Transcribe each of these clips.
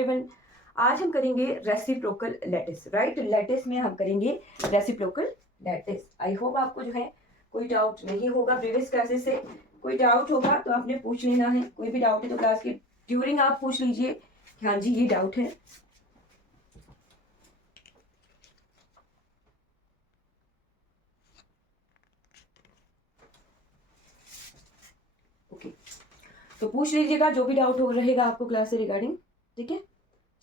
Everyone. आज हम करेंगे रेसिप्रोकल लैटिस, राइट। लैटिस में हम करेंगे रेसिप्रोकल लैटिस। आई होप आपको जो है कोई डाउट नहीं होगा प्रीवियस क्लासेस से। कोई डाउट होगा तो आपने पूछ लेना है। कोई भी डाउट है तो क्लास के ड्यूरिंग आप पूछ लीजिए कि हाँ जी ये डाउट है। ओके, तो पूछ लीजिएगा जो भी डाउट हो रहेगा आपको क्लास से रिगार्डिंग। ठीक है,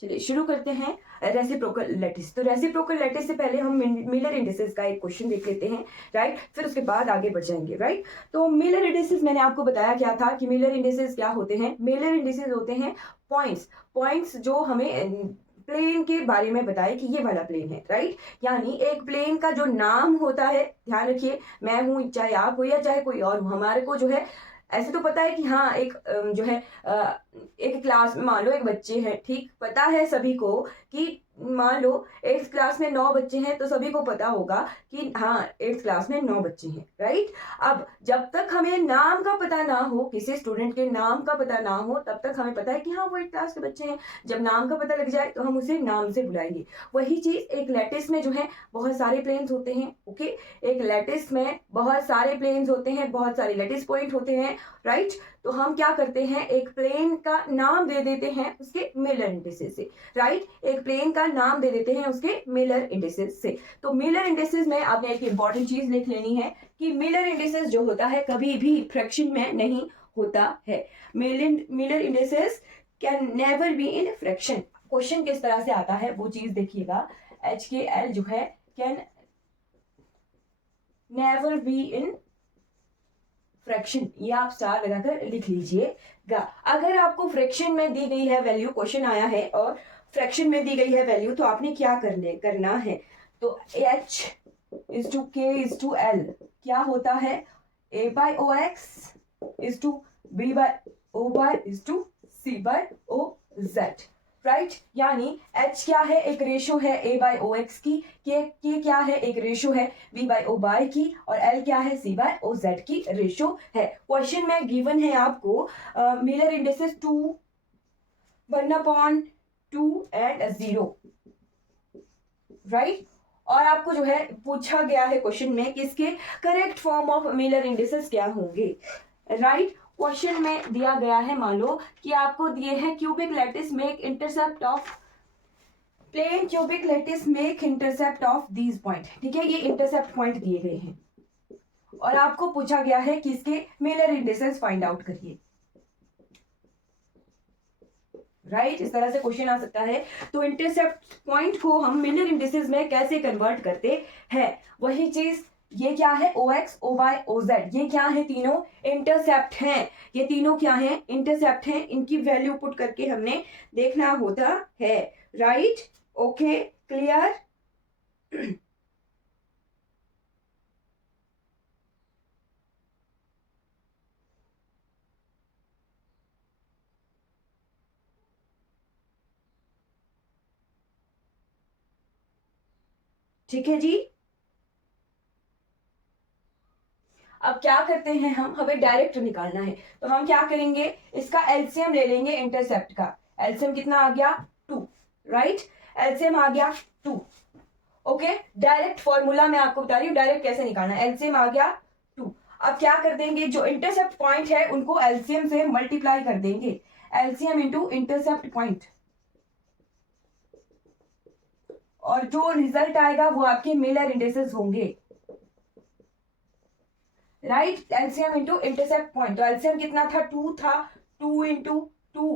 चलिए शुरू करते हैं रेसिप्रोकल लैटिस। तो रेसिप्रोकल लैटिस से पहले हम मिलर इंडिसेस का एक क्वेश्चन देख लेते हैं, राइट। फिर उसके बाद आगे बढ़ जाएंगे, राइट। तो मिलर इंडिसेस मैंने आपको बताया क्या था कि मिलर इंडिसेस क्या होते हैं। मिलर इंडिसेस होते हैं पॉइंट्स, पॉइंट्स जो हमें प्लेन के बारे में बताए कि ये वाला प्लेन है, राइट। यानी एक प्लेन का जो नाम होता है, ध्यान रखिए, मैं हूं चाहे आप हो या चाहे कोई और हो, हमारे को जो है ऐसे तो पता है कि हाँ एक जो है एक क्लास में मान लो एक बच्चे हैं, ठीक, पता है सभी को कि मान लो 8th क्लास में 9 बच्चे हैं तो सभी को पता होगा कि हाँ 8th क्लास में 9 बच्चे हैं, राइट। अब जब तक हमें नाम का पता ना हो, किसी स्टूडेंट के नाम का पता ना हो, तब तक हमें पता है कि हाँ वो 8th क्लास के बच्चे हैं। जब नाम का पता लग जाए तो हम उसे नाम से बुलाएंगे। वही चीज एक लैटिस में जो है बहुत सारे प्लेन्स होते हैं। ओके, एक लैटिस में बहुत सारे प्लेन्स होते हैं, बहुत सारे लैटिस पॉइंट होते हैं, राइट। तो हम क्या करते हैं, एक प्लेन का नाम दे देते हैं उसके मिलर इंडिसेस से, राइट। एक प्लेन का नाम दे देते हैं उसके मिलर इंडिसेस से। तो मिलर इंडिसेस में आपने एक इंपॉर्टेंट चीज लिख लेनी है कि मिलर इंडिसेस जो होता है कभी भी फ्रैक्शन में नहीं होता है। Miller indices can never be in fraction. Question किस तरह से आता है वो चीज देखिएगा। HKL जो है can never be in fraction, ये आप स्टार लगाकर लिख लीजिएगा। अगर आपको फ्रैक्शन में दी गई है वैल्यू, क्वेश्चन आया है और फ्रैक्शन में दी गई है वैल्यू, तो आपने क्या करना है, तो H is to K is to L क्या होता है, A by O x is to B by O by is to C by O Z, right. यानी H क्या है, एक रेशो है A बाय ओ एक्स की, K क्या है, एक रेशो है B बाय ओ बाय की, और L क्या है, C बाय ओ Z की रेशो है। क्वेश्चन में गिवन है आपको मिलर इंडिसेस 2, 1/2 एंड 0, राइट। और आपको जो है पूछा गया है क्वेश्चन में कि इसके correct form of Miller indices क्या होंगे, राइट। क्वेश्चन में दिया गया है, मान लो कि आपको दिए हैं cubic lattice make intercept of plane cubic lattice make intercept of these point, ठीक है, ये इंटरसेप्ट पॉइंट दिए गए हैं और आपको पूछा गया है कि इसके मिलर इंडिसेस फाइंड आउट करिए, राइट। इस तरह से क्वेश्चन आ सकता है। तो इंटरसेप्ट पॉइंट को हम मिलर इंडिसेस में कैसे कन्वर्ट करते हैं, वही चीज ये क्या है, OX, OY, OZ, ये क्या है, तीनों इंटरसेप्ट हैं। ये तीनों क्या हैं, इंटरसेप्ट हैं। इनकी वैल्यू पुट करके हमने देखना होता है, राइट। Okay, clear. ठीक है जी। अब क्या करते हैं, हम हमें डायरेक्ट निकालना है, तो हम क्या करेंगे, इसका एलसीएम ले लेंगे। इंटरसेप्ट का एलसीएम कितना आ गया, 2, राइट। एलसीएम आ गया 2। ओके, डायरेक्ट फॉर्मूला मैं आपको बता रही हूँ डायरेक्ट कैसे निकालना है। एलसीएम आ गया 2। अब क्या कर देंगे, जो इंटरसेप्ट पॉइंट है उनको एलसीएम से मल्टीप्लाई कर देंगे। एलसीएम इंटू इंटरसेप्ट पॉइंट, और जो रिजल्ट आएगा वो आपके मिलर इंडिसेस होंगे, right. LCM into intercept point, तो एलसीएम कितना था, 2 था, 2 इंटू 2,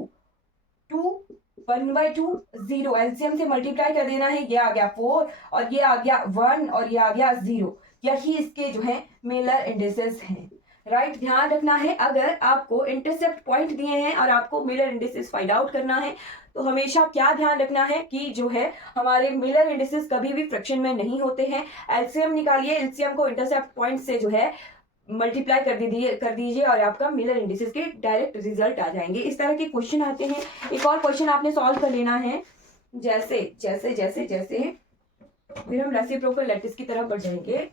2, 1/2, 0, एलसीएम से मल्टीप्लाई कर देना है। ये आ गया 4 और ये आ गया 1 और ये आ गया 0। यही इसके जो है मिलर इंडिसेस हैं, राइट। ध्यान रखना है, अगर आपको इंटरसेप्ट पॉइंट दिए हैं और आपको मिलर इंडिसेस फाइंड आउट करना है, तो हमेशा क्या ध्यान रखना है कि जो है हमारे मिलर इंडिसेस कभी भी फ्रैक्शन में नहीं होते हैं। एलसीएम निकालिए, एलसीएम को इंटरसेप्ट पॉइंट से जो है मल्टीप्लाई कर दीजिए और आपका मिलर इंडिसेस के डायरेक्ट रिजल्ट आ जाएंगे। इस तरह के क्वेश्चन आते हैं। एक और क्वेश्चन आपने सॉल्व कर लेना है, जैसे जैसे जैसे जैसे फिर हम रेसिप्रोकल लैटिस की तरफ बढ़ जाएंगे।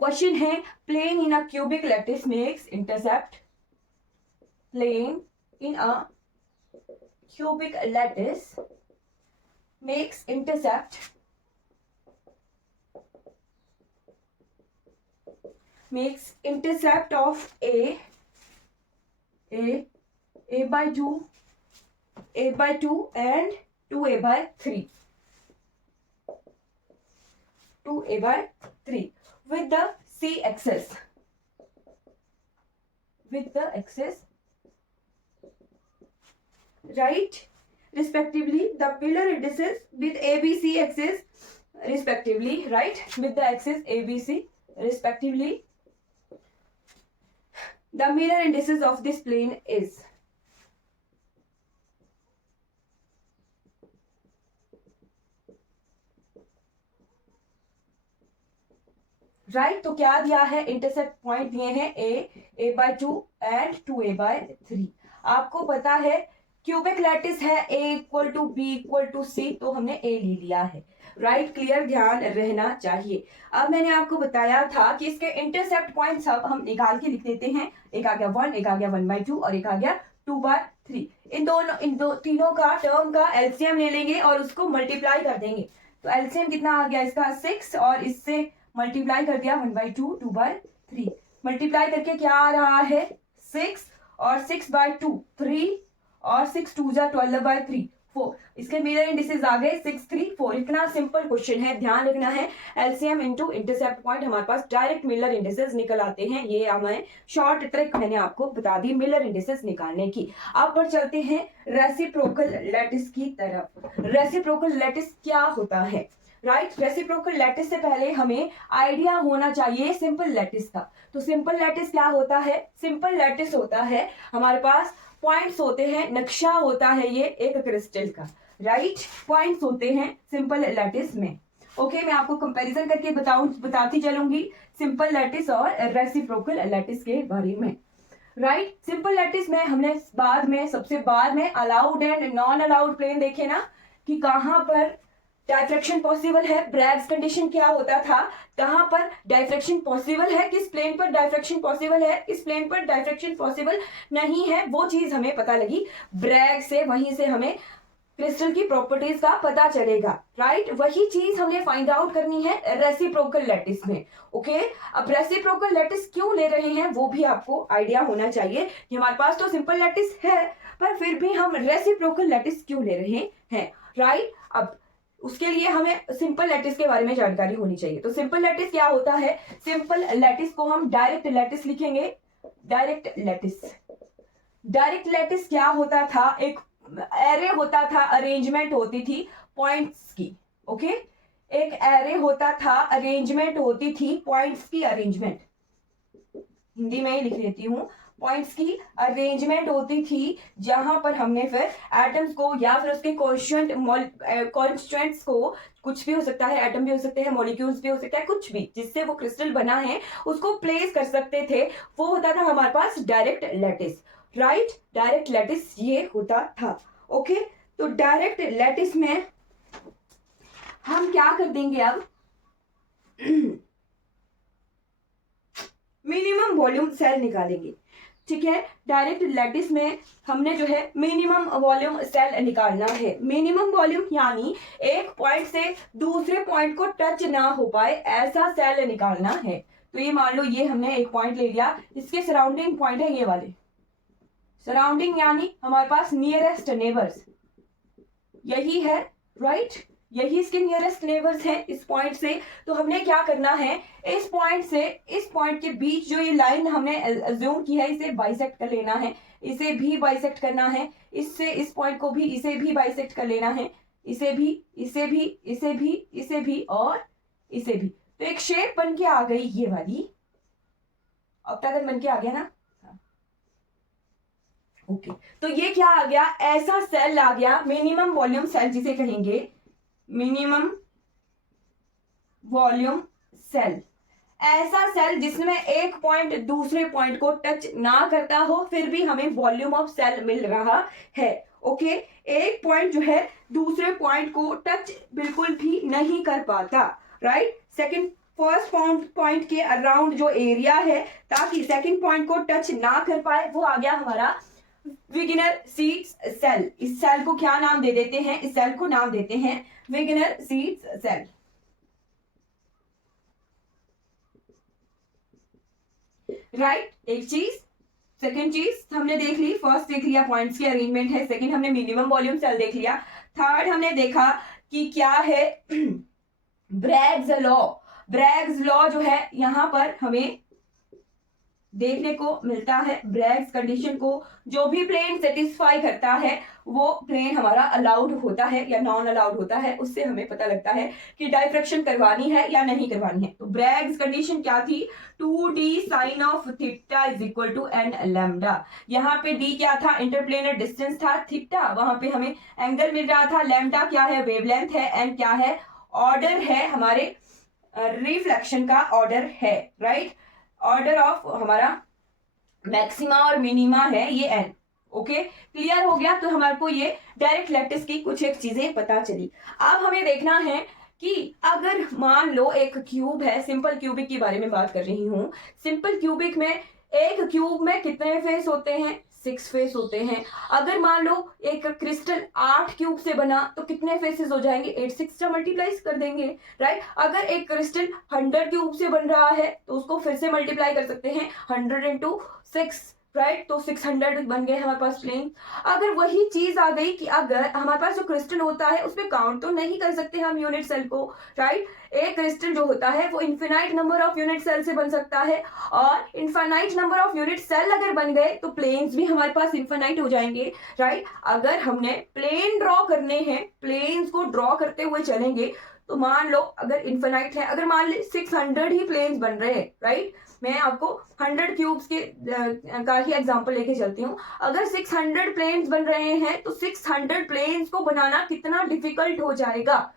क्वेश्चन है plane in a cubic lattice makes intercept, plane in a cubic lattice makes intercept of a by 2 and 2a by 3 with the c axis right respectively, the pillar indices with ABC axis respectively, right, with the axis ABC respectively, the mirror indices of this plane is right तो क्या दिया है, intercept point दिए हैं a by 2 and 2a by 3। आपको पता है cubic lattice है a equal to b equal to c, तो हमने a ले लिया है। राइट क्लियर, ध्यान रहना चाहिए। अब मैंने आपको बताया था कि इसके इंटरसेप्ट पॉइंट सब हम निकाल के लिख देते हैं। एक आ गया 1, एक आ गया 1/2 और एक आ गया 2/3। इन दो तीनों का टर्म का एलसीएम ले लेंगे और उसको मल्टीप्लाई कर देंगे। तो एलसीएम कितना आ गया इसका 6 और इससे मल्टीप्लाई कर दिया 1/2 2/3। मल्टीप्लाई करके क्या आ रहा है 6 और 6/2 3 और 6 2 जा 12/3 4। इसके मिरर इंडिसेस आ गए 6 3 4। इतना सिंपल क्वेश्चन है, ध्यान रखना है एलसीएम इनटू इंटरसेप्ट पॉइंट हमारे पास डायरेक्ट मिलर इंडिसेस निकल आते हैं। ये हमें शॉर्ट ट्रिक मैंने आपको बता दी मिलर इंडिसेस निकालने की। अब पर चलते हैं रेसिप्रोकल लैटिस की तरफ। रेसिप्रोकल लैटिस क्या होता है, राइट रेसिप्रोकल लैटिस से पहले हमें आइडिया होना चाहिए सिंपल लैटिस का। तो सिंपल लैटिस क्या होता है, सिंपल लैटिस होता है हमारे पास पॉइंट्स होते हैं, नक्शा होता है ये एक क्रिस्टल का, राइट पॉइंट्स होते हैं सिंपल लैटिस में। ओके मैं आपको कंपैरिजन करके बताती चलूंगी सिंपल लैटिस और रेसिप्रोकल लैटिस के बारे में। राइट सिंपल लैटिस में हमने सबसे बाद में allowed and non allowed plane देखे ना, कि कहां पर डायफ्रैक्शन पॉसिबल है। ब्रैग्स कंडीशन क्या होता था, कहां पर डायफ्रैक्शन पॉसिबल है, किस प्लेन पर डायफ्रैक्शन पॉसिबल है, किस प्लेन पर डायफ्रैक्शन पॉसिबल नहीं है, वो चीज हमें पता लगी ब्रैग से। वहीं से हमें क्रिस्टल की प्रॉपर्टीज का पता चलेगा। राइट वही चीज हमने फाइंड आउट करनी है रेसिप्रोकल लैटिस में। ओके अब रेसिप्रोकल लैटिस क्यों ले रहे हैं वो भी आपको आइडिया होना चाहिए कि हमारे पास तो सिंपल लैटिस है पर फिर भी हम रेसिप्रोकल लैटिस क्यों ले रहे हैं। राइट अब उसके लिए हमें सिंपल लैटिस के बारे में जानकारी होनी चाहिए। तो सिंपल लैटिस क्या होता है, सिंपल लैटिस को हम डायरेक्ट लैटिस लिखेंगे। डायरेक्ट लैटिस क्या होता था, एक एरे होता था, अरेंजमेंट होती थी पॉइंट्स की। ओके एक एरे होता था, अरेंजमेंट होती थी पॉइंट्स की, अरेंजमेंट हिंदी में ही लिख लेती हूँ, पॉइंट्स की अरेंजमेंट होती थी जहां पर हमने फिर एटम्स को या फिर उसके कॉन्स्टेंट्स को, कुछ भी हो सकता है, एटम भी हो सकते हैं, मॉलिक्यूल्स भी हो सकता है, कुछ भी जिससे वो क्रिस्टल बना है उसको प्लेस कर सकते थे। वो होता था हमारे पास direct lattice. Right direct lattice ये होता था। ओके तो डायरेक्ट लैटिस में हम क्या कर देंगे अब मिनिमम वॉल्यूम सेल निकालेंगे। ठीक है डायरेक्ट लैटिस में हमने जो है मिनिमम वॉल्यूम सेल निकालना है। मिनिमम वॉल्यूम यानी एक पॉइंट से दूसरे पॉइंट को टच ना हो पाए ऐसा सेल निकालना है। तो ये मान लो ये हमने एक पॉइंट ले लिया, इसके सराउंडिंग पॉइंट है ये वाले, सराउंडिंग यानी हमारे पास नियरेस्ट नेबर्स यही है। राइट यही इसके नियरेस्ट नेबर्स हैं इस पॉइंट से। तो हमने क्या करना है, इस पॉइंट से इस पॉइंट के बीच जो ये लाइन हमने अज्यूम की है इसे बाइसेक्ट कर लेना है, इसे भी बाइसेक्ट करना है, इससे इस पॉइंट को भी इसे भी बाइसेक्ट कर लेना है, इसे भी इसे भी इसे भी इसे भी और इसे भी। तो एक शेप बन के आ गई ये वाली, ऑक्टागन बन के आ गया ना। ओके तो ये क्या आ गया, ऐसा सेल आ गया मिनिमम वॉल्यूम सेल जिसे कहेंगे मिनिमम वॉल्यूम सेल। ऐसा सेल जिसमें एक पॉइंट दूसरे पॉइंट को टच ना करता हो फिर भी हमें वॉल्यूम ऑफ सेल मिल रहा है। ओके एक पॉइंट जो है दूसरे पॉइंट को टच बिल्कुल भी नहीं कर पाता। राइट सेकंड फर्स्ट पॉइंट के अराउंड जो एरिया है ताकि सेकंड पॉइंट को टच ना कर पाए, वो आ गया हमारा विगिनर सीड्स सेल। इस सेल को क्या नाम दे देते हैं? इस सेल को नाम देते हैं विगिनर सीड्स सेल। राइट, एक चीज। सेकंड चीज हमने देख ली, फर्स्ट देख लिया पॉइंट्स की अरेंजमेंट है, सेकंड हमने मिनिमम वॉल्यूम सेल देख लिया, थर्ड हमने देखा कि क्या है ब्रैग्स लॉ। ब्रैग्स लॉ जो है यहां पर हमें देखने को मिलता है, ब्रैग्स कंडीशन को जो भी प्लेन सेटिस्फाई करता है वो प्लेन हमारा अलाउड होता है या नॉन अलाउड होता है, उससे हमें पता लगता है कि डाइफ्रैक्शन करवानी है या नहीं करवानी है। तो ब्रैग्स कंडीशन क्या थी? 2d sine of theta is equal to n lambda. यहाँ पे d क्या था? इंटरप्लेनर डिस्टेंस था, थीटा वहां पे हमें एंगल मिल रहा था, लैम्डा क्या है? वेवलेंथ है, n क्या है? ऑर्डर है, हमारे रिफ्लेक्शन का ऑर्डर है। राइट, ऑर्डर ऑफ हमारा मैक्सिमा और मिनिमा है ये n। ओके, क्लियर हो गया? तो हमारे को ये डायरेक्ट लैटिस की कुछ एक चीजें पता चली। अब हमें देखना है कि अगर मान लो एक क्यूब है, सिंपल क्यूबिक के बारे में बात कर रही हूं। सिंपल क्यूबिक में एक क्यूब में कितने फेस होते हैं? 6 फेस होते हैं। अगर मान लो एक क्रिस्टल 8 क्यूब से बना तो कितने फेसेस हो जाएंगे? 8 6 से मल्टीप्लाई कर देंगे। राइट, अगर एक क्रिस्टल 100 क्यूब से बन रहा है तो उसको फिर से मल्टीप्लाई कर सकते हैं, 100 इंटू 6। राइट, तो 600 बन गए हमारे पास प्लेन। अगर वही चीज आ गई कि अगर हमारे पास जो क्रिस्टल होता है उसमें काउंट तो नहीं कर सकते हम यूनिट सेल को। राइट, एक क्रिस्टल जो होता है वो infinite number of unit cell से बन सकता है, और infinite number of unit cell अगर बन गए तो प्लेन्स भी हमारे पास इनफिनाइट हो जाएंगे। राइट, अगर हमने प्लेन ड्रॉ करने हैं, प्लेन्स को ड्रॉ करते हुए चलेंगे, तो मान लो अगर इनफिनाइट है, अगर मान ली 600 ही प्लेन्स बन रहे हैं। राइट, मैं आपको 100 क्यूब्स के का ही एग्जांपल लेके चलती हूँ। अगर 600 प्लेन्स बन रहे हैं तो 600 प्लेन्स को बनाना कितना डिफिकल्ट हो जाएगा?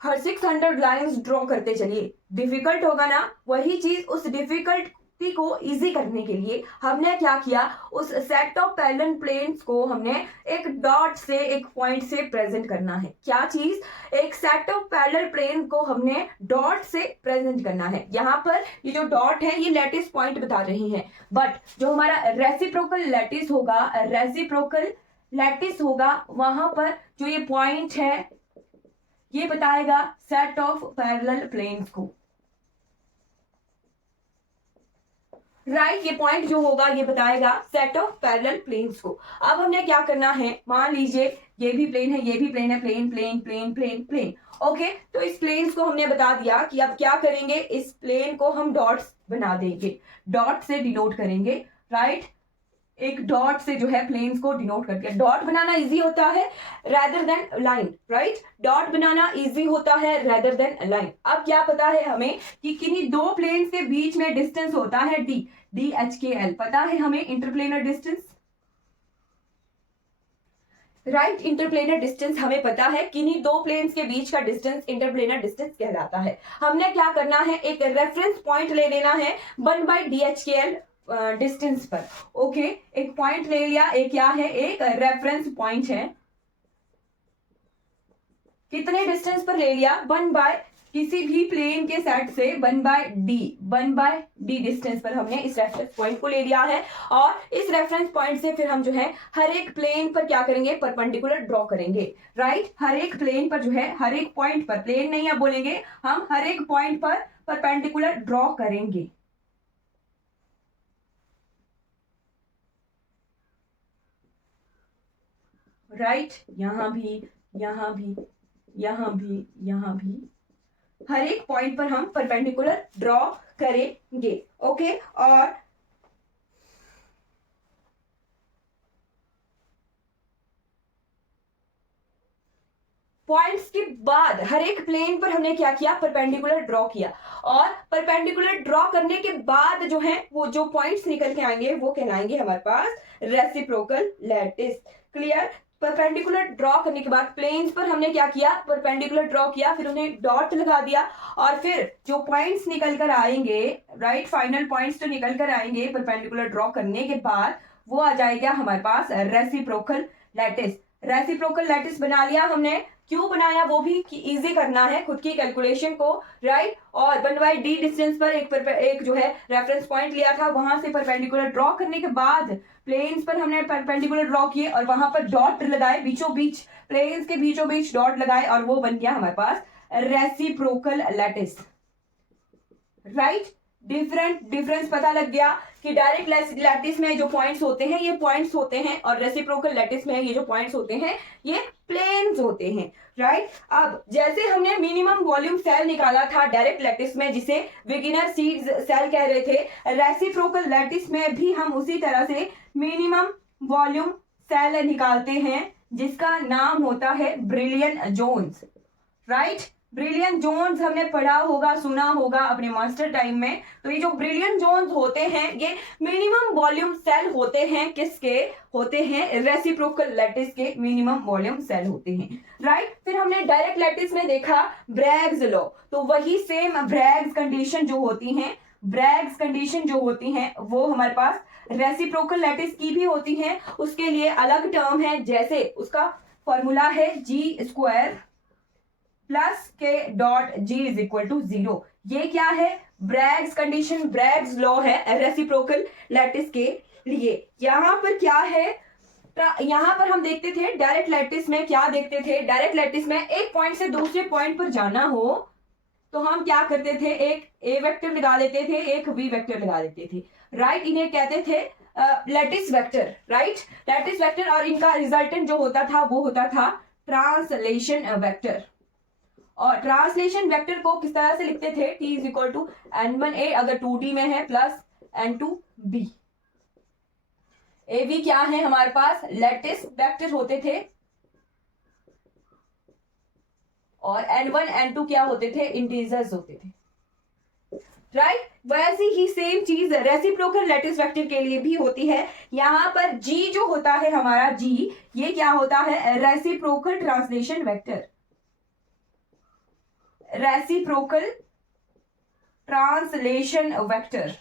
हर 600 लाइंस ड्रॉ करते चलिए, डिफिकल्ट होगा ना? वही चीज उस डिफिकल्टी को इजी करने के लिए हमने क्या किया? उस सेट ऑफ पैरेलल प्लेन्स को हमने एक डॉट से, एक पॉइंट से प्रेजेंट करना है। क्या चीज? एक सेट ऑफ पैरेलल प्लेन को हमने डॉट से प्रेजेंट करना है। यहाँ पर ये जो डॉट है ये लैटिस पॉइंट बता रही है, बट जो हमारा रेसिप्रोकल लैटिस होगा, रेसिप्रोकल लैटिस होगा, वहां पर जो ये पॉइंट है ये बताएगा सेट ऑफ पैरेलल प्लेन्स को। राइट, ये पॉइंट जो होगा ये बताएगा सेट ऑफ पैरेलल प्लेन्स को। अब हमने क्या करना है? मान लीजिए ये भी प्लेन है, ये भी प्लेन है, plane plane plane plane plane. Okay, तो इस प्लेन्स को हमने बता दिया कि अब क्या करेंगे? इस प्लेन को हम डॉट्स बना देंगे, डॉट से डिनोट करेंगे। राइट, एक डॉट से जो है प्लेन्स को डिनोट करके, डॉट बनाना इजी होता है rather than line. Right, dot बनाना इजी होता है रेदर देन लाइन। अब क्या पता है हमें कि किन्हीं दो प्लेन्स के बीच में डिस्टेंस होता है d, DHKL पता है हमें, interplanar distance. Right, interplanar distance हमें पता है, किन्हीं दो प्लेन्स के बीच का डिस्टेंस इंटरप्लेनर डिस्टेंस कहलाता है। हमने क्या करना है? एक रेफरेंस पॉइंट ले लेना है 1/DHKL डिस्टेंस पर। ओके, एक पॉइंट ले लिया, एक क्या है? एक रेफरेंस पॉइंट है। कितने डिस्टेंस पर ले लिया? 1 किसी भी प्लेन के सेट से 1/d डिस्टेंस पर हमने इस रेफरेंस पॉइंट को ले लिया है, और इस रेफरेंस पॉइंट से फिर हम जो है हर एक प्लेन पर क्या करेंगे? परपेंडिकुलर ड्रॉ करेंगे। राइट, हर एक प्लेन पर जो है, हर एक पॉइंट पर, प्लेन नहीं आप बोलेंगे, हम हर एक पॉइंट पर परपेंडिकुलर ड्रॉ करेंगे। राइट, यहां भी, यहां भी, यहां भी, यहां भी, हर एक पॉइंट पर हम परपेंडिकुलर ड्रॉ करेंगे। ओके, और पॉइंट्स के बाद हर एक प्लेन पर हमने क्या किया? परपेंडिकुलर ड्रॉ किया, और परपेंडिकुलर ड्रॉ करने के बाद जो है वो जो पॉइंट्स निकल के आएंगे वो कहलाएंगे हमारे पास reciprocal lattice. Clear? Perpendicular draw करने के बाद प्लेन्स पर हमने क्या किया? परपेंडिकुलर ड्रॉ किया, फिर उन्हें डॉट लगा दिया, और फिर जो पॉइंट्स निकल कर आएंगे, राइट, फाइनल पॉइंट्स जो निकल कर आएंगे परपेंडिकुलर ड्रॉ करने के बाद, वो आ जाएगा हमारे पास रेसिप्रोकल लैटिस। रेसिप्रोकल लैटिस बना लिया हमने, क्यों बनाया, वो भी कि इजी करना है खुद की कैलकुलेशन को, राइट। और 1/d डिस्टेंस पर एक जो है रेफरेंस पॉइंट लिया था, वहां से परपेंडिकुलर ड्रॉ करने के बाद प्लेन्स पर हमने परपेंडिकुलर ड्रॉ किए और वहां पर डॉट लगाए, बीचों बीच प्लेन्स के बीचों बीच डॉट लगाए, और वो बन गया हमारे पास रेसिप्रोकल लैटिस, राइट। डिफरेंस पता लग गया कि डायरेक्ट लैटिस में जो पॉइंट्स होते हैं ये पॉइंट्स होते हैं, और रेसिप्रोकल लैटिस में ये जो पॉइंट्स होते हैं ये प्लेन्स होते हैं, राइट। अब जैसे हमने मिनिमम वॉल्यूम सेल निकाला था डायरेक्ट लैटिस में, जिसे बिगिनर सीड सेल कह रहे थे, रेसिप्रोकल लैटिस में भी हम उसी तरह से मिनिमम वॉल्यूम सेल निकालते हैं, जिसका नाम होता है Brillouin zones, right. Brillouin zones हमने पढ़ा होगा, सुना होगा अपने मास्टर टाइम में। तो ये जो ब्रिलियन जोन्स होते हैं ये मिनिमम वॉल्यूम सेल होते हैं, किसके होते हैं, रेसिप्रोकल लैटिस के मिनिमम वॉल्यूम सेल होते हैं, राइट। फिर हमने डायरेक्ट लैटिस में देखा ब्रैग्स लॉ, तो वही सेम ब्रैग्स कंडीशन जो होती हैं, ब्रैग्स कंडीशन जो होती हैं वो हमारे पास रेसिप्रोकल लैटिस की भी होती हैं। उसके लिए अलग टर्म है, जैसे उसका फॉर्मूला है g² plus k dot g is equal to 0। ये क्या है, ब्रैग्स कंडीशन, ब्रैग्स लॉ है रेसिप्रोकल लैटिस के लिए। यहां पर क्या है, यहां पर हम देखते थे डायरेक्ट लैटिस में, क्या देखते थे, डायरेक्ट लैटिस में एक पॉइंट से दूसरे पॉइंट पर जाना हो तो हम क्या करते थे, एक a वेक्टर लगा देते थे, एक v वेक्टर लगा देते थे, राइट। इन्हें कहते थे lattice vector, right, lattice vector. और इनका रिजल्टेंट जो होता था वो होता था ट्रांसलेशन वेक्टर। और ट्रांसलेशन वेक्टर को किस तरह से लिखते थे, t is equal to n1a अगर 2D में है प्लस n2b। ab क्या है हमारे पास, लैटिस वेक्टर होते थे, और n1 n2 क्या होते थे, इंटीजर्स होते थे, राइट। वैसे ही सेम चीज रेसिप्रोकल लैटिस वेक्टर के लिए भी होती है। यहां पर g जो होता है हमारा, g ये क्या होता है, reciprocal translation vector, reciprocal translation vector,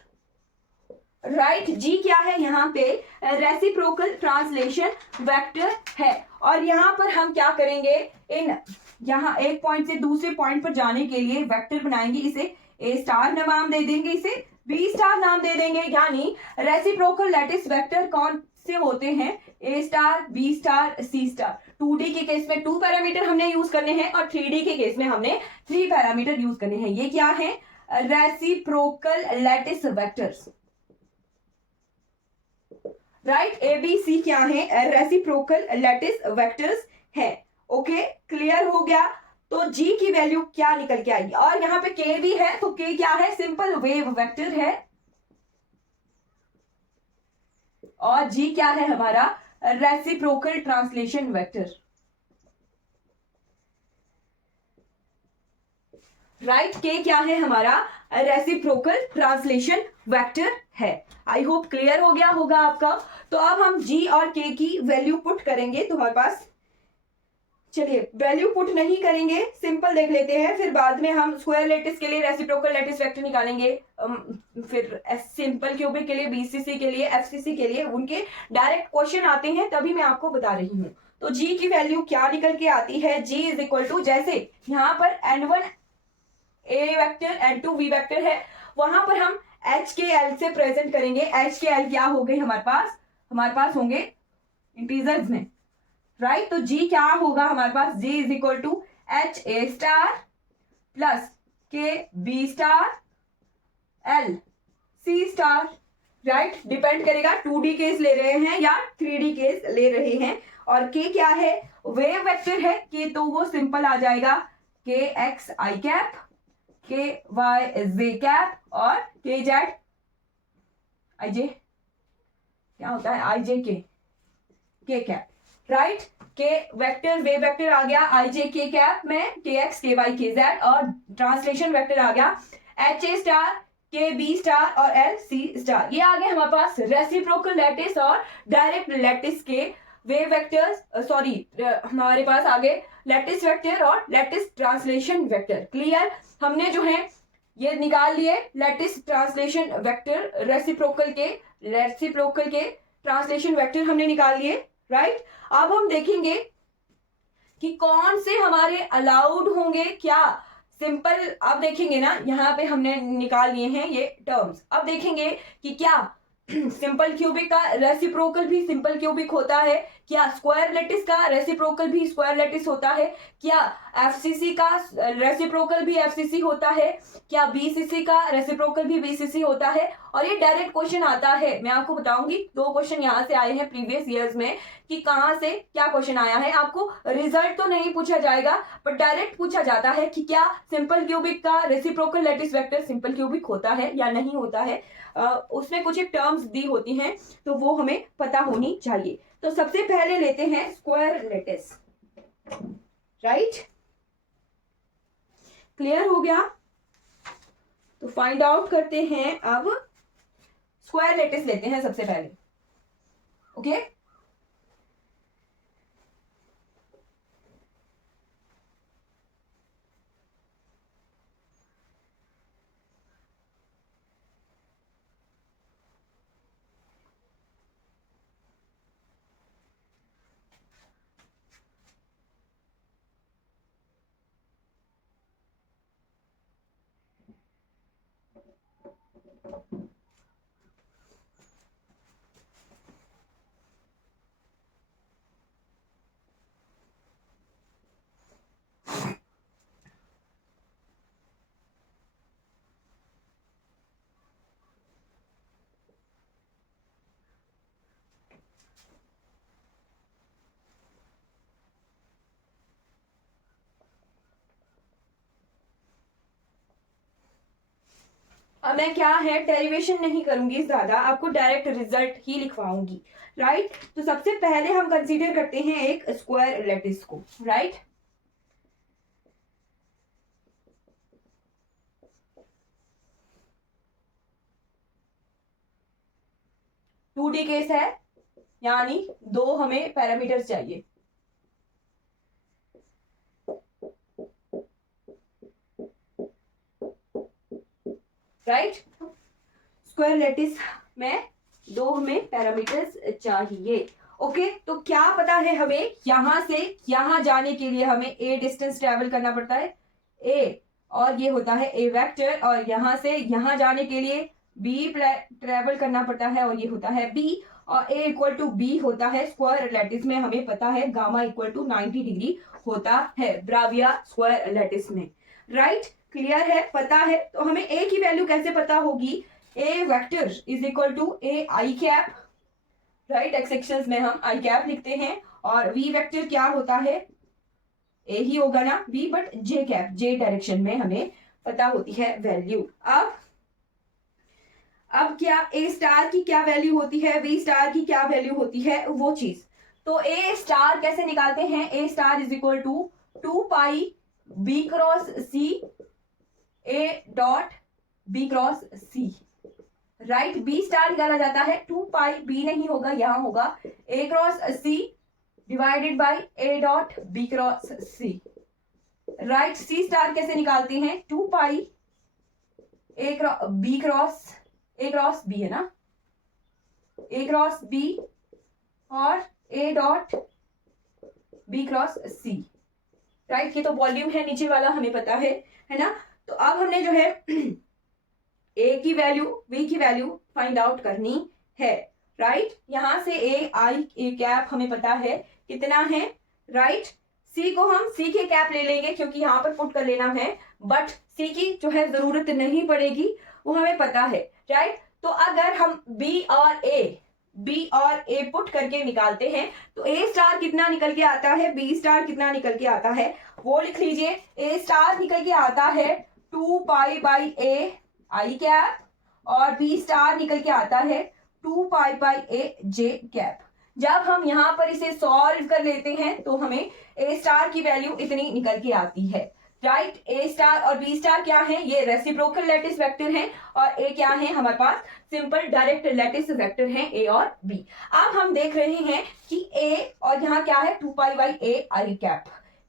right. G क्या है यहाँ पे, रेसिप्रोकल ट्रांसलेशन वेक्टर है। और यहाँ पर हम क्या करेंगे, यहाँ एक पॉइंट से दूसरे पॉइंट पर जाने के लिए वेक्टर बनाएंगे, इसे a* नाम दे देंगे, इसे b* नाम दे देंगे। यानी रेसिप्रोकल लैटिस वेक्टर कौन से होते हैं, a*, b*, c*। 2D के केस में 2 पैरामीटर हमने यूज करने हैं और 3D के केस में हमने 3 पैरामीटर यूज करने हैं। ये क्या है, reciprocal lattice vectors, right. A B C क्या है, रेसिप्रोकल लैटिस वेक्टर्स है। ओके, क्लियर हो गया। तो g की वैल्यू क्या निकल के आएगी, और यहाँ पे k भी है, तो k क्या है, सिंपल वेव वेक्टर है, और g क्या है हमारा, reciprocal translation vector, right. k क्या है हमारा, रेसिप्रोकल ट्रांसलेशन वेक्टर है। आई होप क्लियर हो गया होगा आपका। तो अब हम g और k की वैल्यू पुट करेंगे, तो हमारे पास, चलिए वैल्यू पुट नहीं करेंगे, सिंपल देख लेते हैं, फिर बाद में हम स्क्वायर लैटिस के लिए रेसिप्रोकल लैटिस वेक्टर निकालेंगे, फिर सिंपल क्यूबिक के लिए, बीसीसी के लिए, एफसीसी के लिए उनके डायरेक्ट क्वेश्चन आते हैं, तभी मैं आपको बता रही हूँ। तो g की वैल्यू क्या निकल के आती है, g इज इक्वल टू, जैसे यहाँ पर n1 a vector n2 v vector है, वहां पर हम h के l से प्रेजेंट करेंगे। h के l क्या हो गए हमारे पास होंगे इंटीजर्स में, राइट। तो g क्या होगा हमारे पास, g is equal to h** plus k*b* l c*, right. Depend करेगा 2D केस ले रहे हैं या 3D केस ले रहे हैं। और k क्या है, वेव वेक्टर है k, तो वो सिंपल आ जाएगा kx i ky j और kz ij, क्या होता है, ijk k, राइट। के वेक्टर वेव वेक्टर आ गया ij k में kx ky kz, और ट्रांसलेशन वेक्टर आ गया ha*, kb* और lc*। ये आ गए हमारे पास रेसिप्रोकल लैटिस और डायरेक्ट लैटिस के वेव वेक्टर्स, हमारे पास आगे लैटिस वेक्टर और लैटिस ट्रांसलेशन वेक्टर। क्लियर, हमने जो है ये निकाल लिए लैटिस ट्रांसलेशन वेक्टर, रेसिप्रोकल के ट्रांसलेशन वेक्टर हमने निकाल लिए, राइट। अब हम देखेंगे कि कौन से हमारे अलाउड होंगे। क्या सिंपल, अब देखेंगे ना, यहाँ पे हमने निकाल लिए हैं ये टर्म्स। अब देखेंगे कि क्या सिंपल क्यूबिक का रेसिप्रोकल भी सिंपल क्यूबिक होता है, क्या स्क्वायर लेटिस का रेसिप्रोकल भी स्क्वायर लेटिस होता है, क्या एफसीसी का रेसिप्रोकल भी एफसीसी होता है, क्या बीसीसी का रेसिप्रोकल भी बीसीसी होता है। और ये डायरेक्ट क्वेश्चन आता है, मैं आपको बताऊंगी, 2 क्वेश्चन यहाँ से आए हैं प्रीवियस ईयर्स में कि कहाँ से क्या क्वेश्चन आया है। आपको रिजल्ट तो नहीं पूछा जाएगा बट डायरेक्ट पूछा जाता है कि क्या सिंपल क्यूबिक का reciprocal lattice vector simple cubic होता है या नहीं होता है। उसमें कुछ एक टर्म्स दी होती हैं तो वो हमें पता होनी चाहिए। तो सबसे पहले लेते हैं स्क्वायर लेटिस, राइट, क्लियर हो गया। तो फाइंड आउट करते हैं, अब स्क्वायर लेटिस लेते हैं सबसे पहले, ओके। अब मैं क्या है डेरिवेशन नहीं करूंगी ज्यादा, आपको डायरेक्ट रिजल्ट ही लिखवाऊंगी, राइट। तो सबसे पहले हम कंसीडर करते हैं एक स्क्वायर लेटिस को, राइट। टू डी केस है, यानी 2 हमें पैरामीटर्स चाहिए, राइट। स्क्वायर लेटिस में 2 हमें पैरामीटर्स चाहिए, ओके। तो क्या पता है हमें, यहां से यहां जाने के लिए हमें ए डिस्टेंस ट्रेवल करना पड़ता है, ए, और ये होता है ए वेक्टर, और यहां से यहां जाने के लिए बी ट्रेवल करना पड़ता है और ये होता है बी, और ए इक्वल टू बी होता है। स्क्वायर लेटिस में हमें पता है गामा इक्वल टू 90 डिग्री होता है ब्राविया स्क्वायर लेटिस में, राइट। क्लियर है, पता है। तो हमें ए की वैल्यू कैसे पता होगी, a vector is equal to a I cap, right. X axis में हम आई कैप लिखते हैं, और वी वेक्टर क्या होता है, ए ही होगा ना v, but j cap, j direction में हमें पता होती है वैल्यू। अब क्या ए स्टार की क्या वैल्यू होती है, वी स्टार की क्या वैल्यू होती है, वो चीज। तो ए स्टार कैसे निकालते हैं, a star is equal to 2 pi b cross c, a dot B cross C, right. B star निकाला जाता है 2 पाई, बी नहीं होगा, यहां होगा a cross c divided by a dot B cross C, right. C star कैसे निकालते हैं, 2 पाई ए क्रॉस बी है ना, ए क्रॉस बी और A dot B cross C, right. ये तो वॉल्यूम है नीचे वाला, हमें पता है ना। तो अब हमने जो है ए की वैल्यू, वी की वैल्यू फाइंड आउट करनी है, राइट। यहां से ए आई ए कैप हमें पता है कितना है, राइट। सी को हम सी के कैप ले लेंगे क्योंकि यहां पर पुट कर लेना है, बट सी की जो है जरूरत नहीं पड़ेगी, वो हमें पता है, राइट। तो अगर हम बी और ए पुट करके निकालते हैं तो ए स्टार कितना निकल के आता है, बी स्टार कितना निकल के आता है, वो लिख लीजिए। ए स्टार निकल के आता है 2 pi by A I cap, और बी स्टार निकल के आता है 2 pi by A J cap. जब हम यहां पर इसे सॉल्व कर लेते हैं तो हमें ए स्टार की वैल्यू इतनी निकल के आती है, राइट। ए स्टार और बी स्टार क्या है, ये रेसिप्रोकल लेटिस वेक्टर हैं, और ए क्या है, हमारे पास सिंपल डायरेक्ट लेटिस वेक्टर हैं, ए और बी। अब हम देख रहे हैं कि ए और यहाँ क्या है 2 pi by A I cap,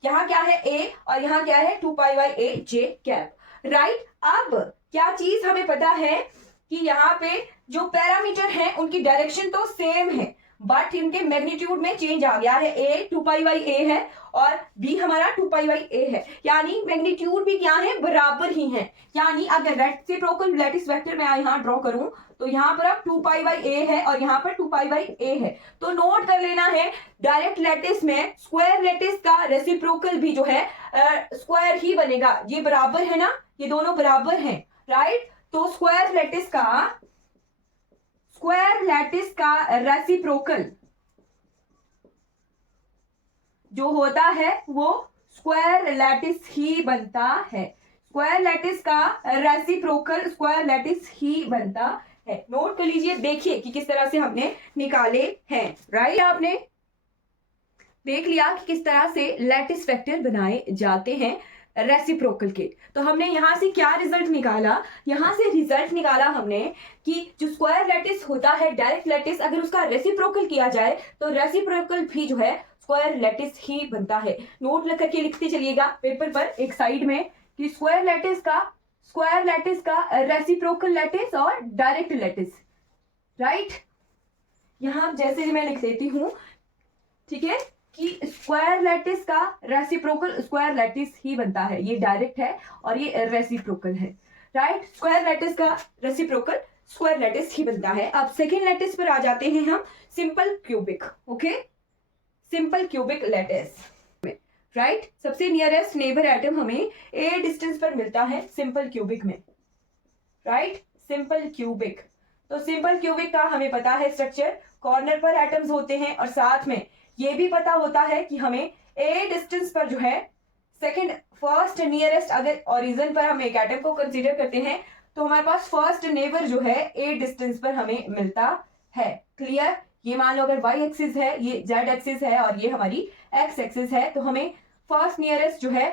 यहाँ क्या है ए और यहाँ क्या है 2 pi by A J cap, right. अब क्या चीज हमें पता है कि यहाँ पे जो पैरामीटर है उनकी डायरेक्शन तो सेम है, बट इनके मैग्नीट्यूड में चेंज आ गया है, a 2π/a है और b हमारा 2π/a है, यानी मैग्नीट्यूड भी क्या है, बराबर ही है। यानी अगर रेसिप्रोकल लैटिस वेक्टर मैं यहाँ ड्रॉ करूं तो यहाँ पर अब 2π/a है और यहाँ पर 2π/a है। तो नोट कर लेना है, डायरेक्ट लैटिस में स्क्वायर लैटिस का रेसिप्रोकल भी जो है स्क्वायर ही बनेगा। ये बराबर है ना, ये दोनों बराबर हैं, राइट। तो स्क्वायर लैटिस का रेसिप्रोकल जो होता है वो स्क्वायर लैटिस ही बनता है। स्क्वायर लैटिस का रेसिप्रोकल स्क्वायर लैटिस ही बनता है। नोट कर लीजिए, देखिए कि किस तरह से हमने निकाले हैं, राइट। आपने देख लिया कि किस तरह से लैटिस वेक्टर बनाए जाते हैं रेसिप्रोकल के। तो हमने यहां से क्या रिजल्ट निकाला, यहां से रिजल्ट निकाला हमने कि जो स्क्वायर लैटिस होता है डायरेक्ट लैटिस, अगर उसका रेसिप्रोकल किया जाए तो रेसिप्रोकल भी जो है स्क्वायर लैटिस ही बनता है। नोट लग करके लिखते चलिएगा पेपर पर एक साइड में कि स्क्वायर लैटिस का रेसिप्रोकल लैटिस और डायरेक्ट लैटिस, राइट। यहां जैसे मैं लिख देती हूं, ठीक है, कि स्क्वायर लैटिस का रेसिप्रोकल स्क्वायर लैटिस ही बनता है। ये डायरेक्ट है और ये रेसिप्रोकल है, राइट। स्क्वायर लैटिस का रेसिप्रोकल स्क्वायर लैटिस ही बनता है। अब सेकेंड लैटिस पर आ जाते हैं हम, simple cubic. Okay, simple cubic lattice, right. सबसे नियरेस्ट नेबर एटम हमें a डिस्टेंस पर मिलता है सिंपल क्यूबिक में, राइट। सिंपल क्यूबिक, तो सिंपल क्यूबिक का हमें पता है स्ट्रक्चर, कॉर्नर पर एटम्स होते हैं और साथ में ये भी पता होता है कि हमें a डिस्टेंस पर जो है फर्स्ट नियरेस्ट, अगर ओरिजिन पर हम एक एटम को कंसीडर करते हैं तो हमारे पास फर्स्ट नेबर जो है a डिस्टेंस पर हमें मिलता है। क्लियर। ये मान लो अगर y एक्सिस है, ये z एक्सिस है और ये हमारी x एक्सिस है, तो हमें फर्स्ट नियरेस्ट जो है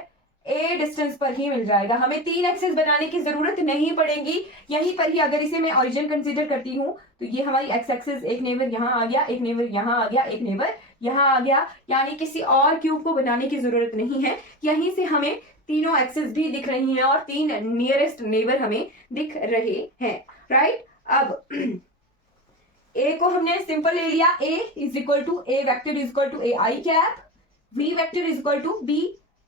a डिस्टेंस पर ही मिल जाएगा। हमें 3 एक्सिस बनाने की जरूरत नहीं पड़ेगी, यहीं पर ही अगर इसे मैं ओरिजिन कंसीडर करती हूँ तो ये हमारी x एक्सिस, एक नेबर यहाँ आ गया, एक नेबर यहाँ आ गया, एक नेबर यहाँ आ गया, यानी किसी और क्यूब को बनाने की जरूरत नहीं है। यहीं से हमें तीनों एक्सिस भी दिख रही हैं और 3 नियरेस्ट नेबर हमें दिख रहे हैं, राइट। अब a को हमने सिंपल ले लिया, a is equal to a vector is equal to a i cap, v vector is equal to b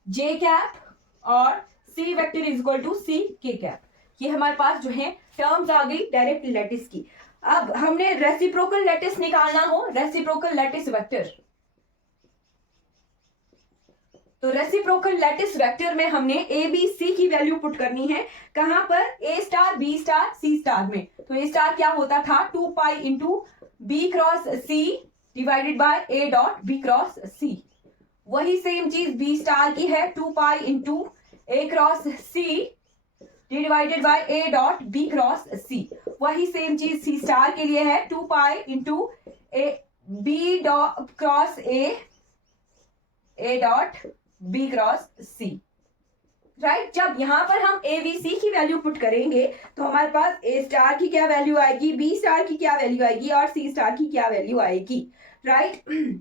j cap और c vector is equal to c k cap. ये हमारे पास जो है टर्म्स आ गई डायरेक्ट लैटिस की। अब हमने reciprocal lattice निकालना हो, रेसिप्रोकल लैटिस वेक्टर, तो रेसिप्रोकल लैटिस वेक्टर में हमने a b c की वैल्यू पुट करनी है। कहां पर, a star b star c star में। तो a स्टार क्या होता था, 2π into b cross c divided by a dot b cross c। वही सेम चीज b स्टार की है, 2π into a cross c divided by a dot b cross c। वही सेम चीज c स्टार के लिए है, 2π into b dot cross a dot b cross c, right. जब यहां पर हम a b c की वैल्यू पुट करेंगे तो हमारे पास a स्टार की क्या वैल्यू आएगी, b स्टार की क्या वैल्यू आएगी और c स्टार की क्या वैल्यू आएगी, राइट।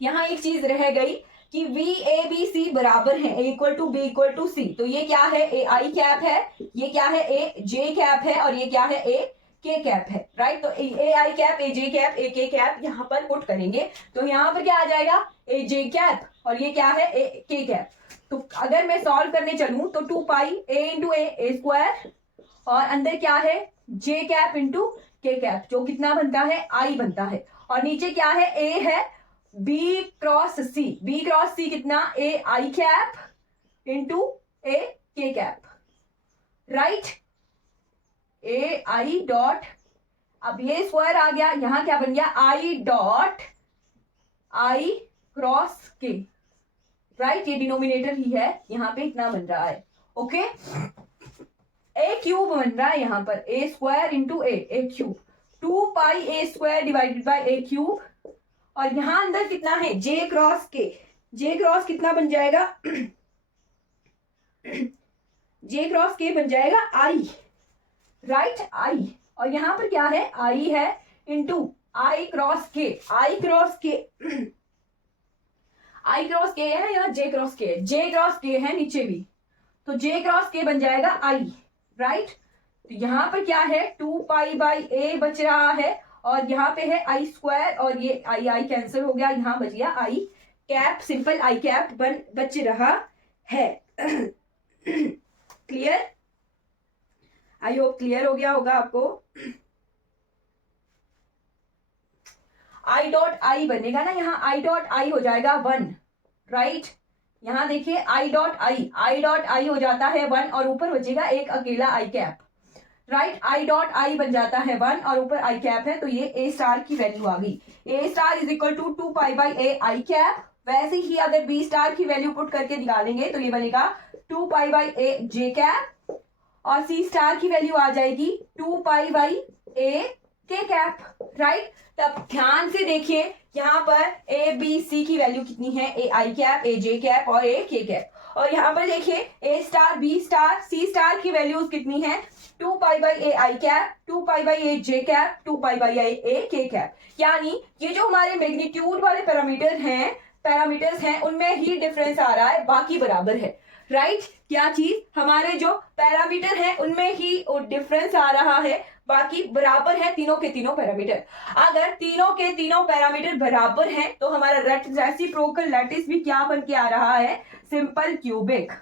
यहां एक चीज रह गई कि v a b c बराबर है, a equal to b equal to c। तो ये क्या है, a i कैप है, ये क्या है, a j कैप है और ये क्या है, a k कैप है, राइट। तो a i cap, a j cap, a k cap यहाँ पर पुट करेंगे तो यहाँ पर क्या आ जाएगा, a j कैप और ये क्या है, a k कैप। तो अगर मैं सॉल्व करने चलूं तो 2π a इंटू a स्क्वायर और अंदर क्या है, j cap into k cap, जो कितना बनता है, i बनता है, और नीचे क्या है, a है b क्रॉस c कितना, a i cap into a k cap, right. a i dot, अब ये स्क्वायर आ गया, यहां क्या बन गया, i dot i cross k, right. ये डिनोमिनेटर ही है, यहाँ पे इतना बन रहा है, ओके। a क्यूब बन रहा है यहाँ पर, a square into a cube, 2π a square divided by a cube, और यहां अंदर कितना है, j cross k, j cross कितना बन जाएगा j क्रॉस k बन जाएगा i, राइट, i। और यहां पर क्या है, i है into i cross k, i cross k है या j क्रॉस k है, j क्रॉस k है नीचे भी, तो j क्रॉस k बन जाएगा i, राइट। तो यहां पर क्या है, 2π बाई a बच रहा है और यहाँ पे है आई स्क्वायर और ये आई आई कैंसिल हो गया, यहाँ बच गया आई कैप, सिंपल आई कैप बच रहा है। क्लियर? आई होप क्लियर हो गया होगा आपको। आई डॉट आई बनेगा ना, यहाँ आई डॉट आई हो जाएगा 1, राइट। यहाँ देखिए आई डॉट आई हो जाता है 1 और ऊपर बचेगा एक अकेला i cap, right. I dot i बन जाता है 1 और ऊपर आई कैप है, तो ये ए स्टार की वैल्यू आ गई। A star is equal to 2 pi by A I cap. वैसे ही अगर बी स्टार की वैल्यू पुट करके निकालेंगे तो ये बनेगा 2 pi by A J cap और सी स्टार की वैल्यू आ जाएगी 2 pi by a k cap, right. तब ध्यान से देखिए यहाँ पर ए बी सी की वैल्यू कितनी है, ए आई कैप, ए जे कैप और ए के कैप। और यहाँ पर देखिए a star, B star, c star की वैल्यूज कितनी है, 2 pi by A I cap, 2 pi by A J cap, 2 pi by a k cap. यानी ये जो हमारे मैग्नीट्यूड वाले पैरामीटर्स हैं उनमें ही डिफरेंस आ रहा है, बाकी बराबर है, राइट। क्या चीज, हमारे जो पैरामीटर है उनमें ही डिफरेंस आ रहा है, बाकी बराबर है तीनों के तीनों पैरामीटर। अगर तीनों के तीनों पैरामीटर बराबर हैं तो हमारा रेसिप्रोकल लैटिस भी क्या बन के आ रहा है, सिंपल क्यूबिक,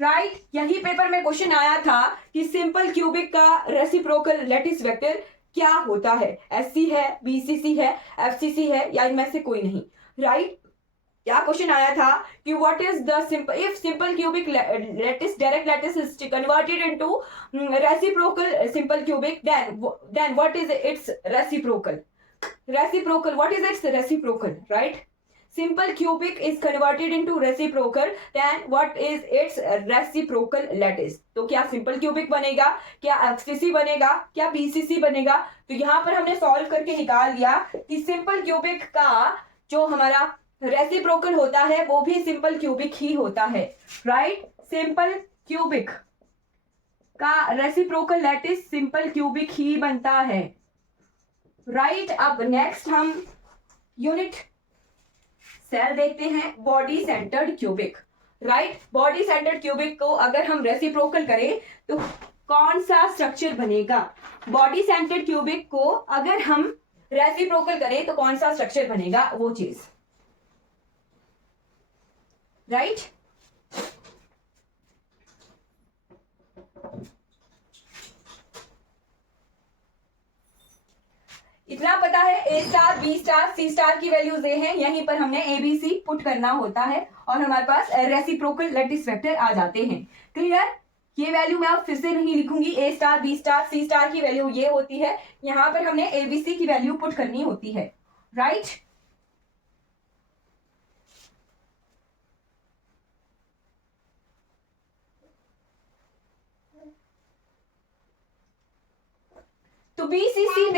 राइट। यही पेपर में क्वेश्चन आया था कि सिंपल क्यूबिक का रेसिप्रोकल लैटिस वेक्टर क्या होता है, एससी है, बीसीसी है, एफसीसी है या इनमें से कोई नहीं, राइट। क्या क्वेश्चन आया था कि what is the simple, if simple cubic lattice, direct lattice is converted into reciprocal simple cubic, then what is its reciprocal, what is its reciprocal, right? Simple cubic is converted into reciprocal, then what is its reciprocal lattice? तो क्या simple cubic बनेगा, क्या FCC बनेगा, क्या BCC बनेगा? तो यहाँ पर हमने सॉल्व करके निकाल लिया कि सिंपल क्यूबिक का जो हमारा रेसिप्रोकल होता है वो भी सिंपल क्यूबिक ही होता है, राइट। सिंपल क्यूबिक का रेसिप्रोकल लैटिस सिंपल क्यूबिक ही बनता है, राइट। अब नेक्स्ट हम यूनिट सेल देखते हैं, body centred cubic, right. Body centred cubic को अगर हम रेसिप्रोकल करें तो कौन सा स्ट्रक्चर बनेगा, बॉडी सेंटर्ड क्यूबिक को अगर हम रेसिप्रोकल करें तो कौन सा स्ट्रक्चर बनेगा, वो चीज, राइट। इतना पता है, A star, B star, c star की वैल्यूज ये हैं, यहीं पर हमने एबीसी पुट करना होता है और हमारे पास रेसिप्रोकल लैटिस वेक्टर आ जाते हैं। क्लियर? ये वैल्यू मैं अब फिर से नहीं लिखूंगी, ए star, B star, c star की वैल्यू ये होती है, यहां पर हमने एबीसी की वैल्यू पुट करनी होती है, राइट। तो बीसीसी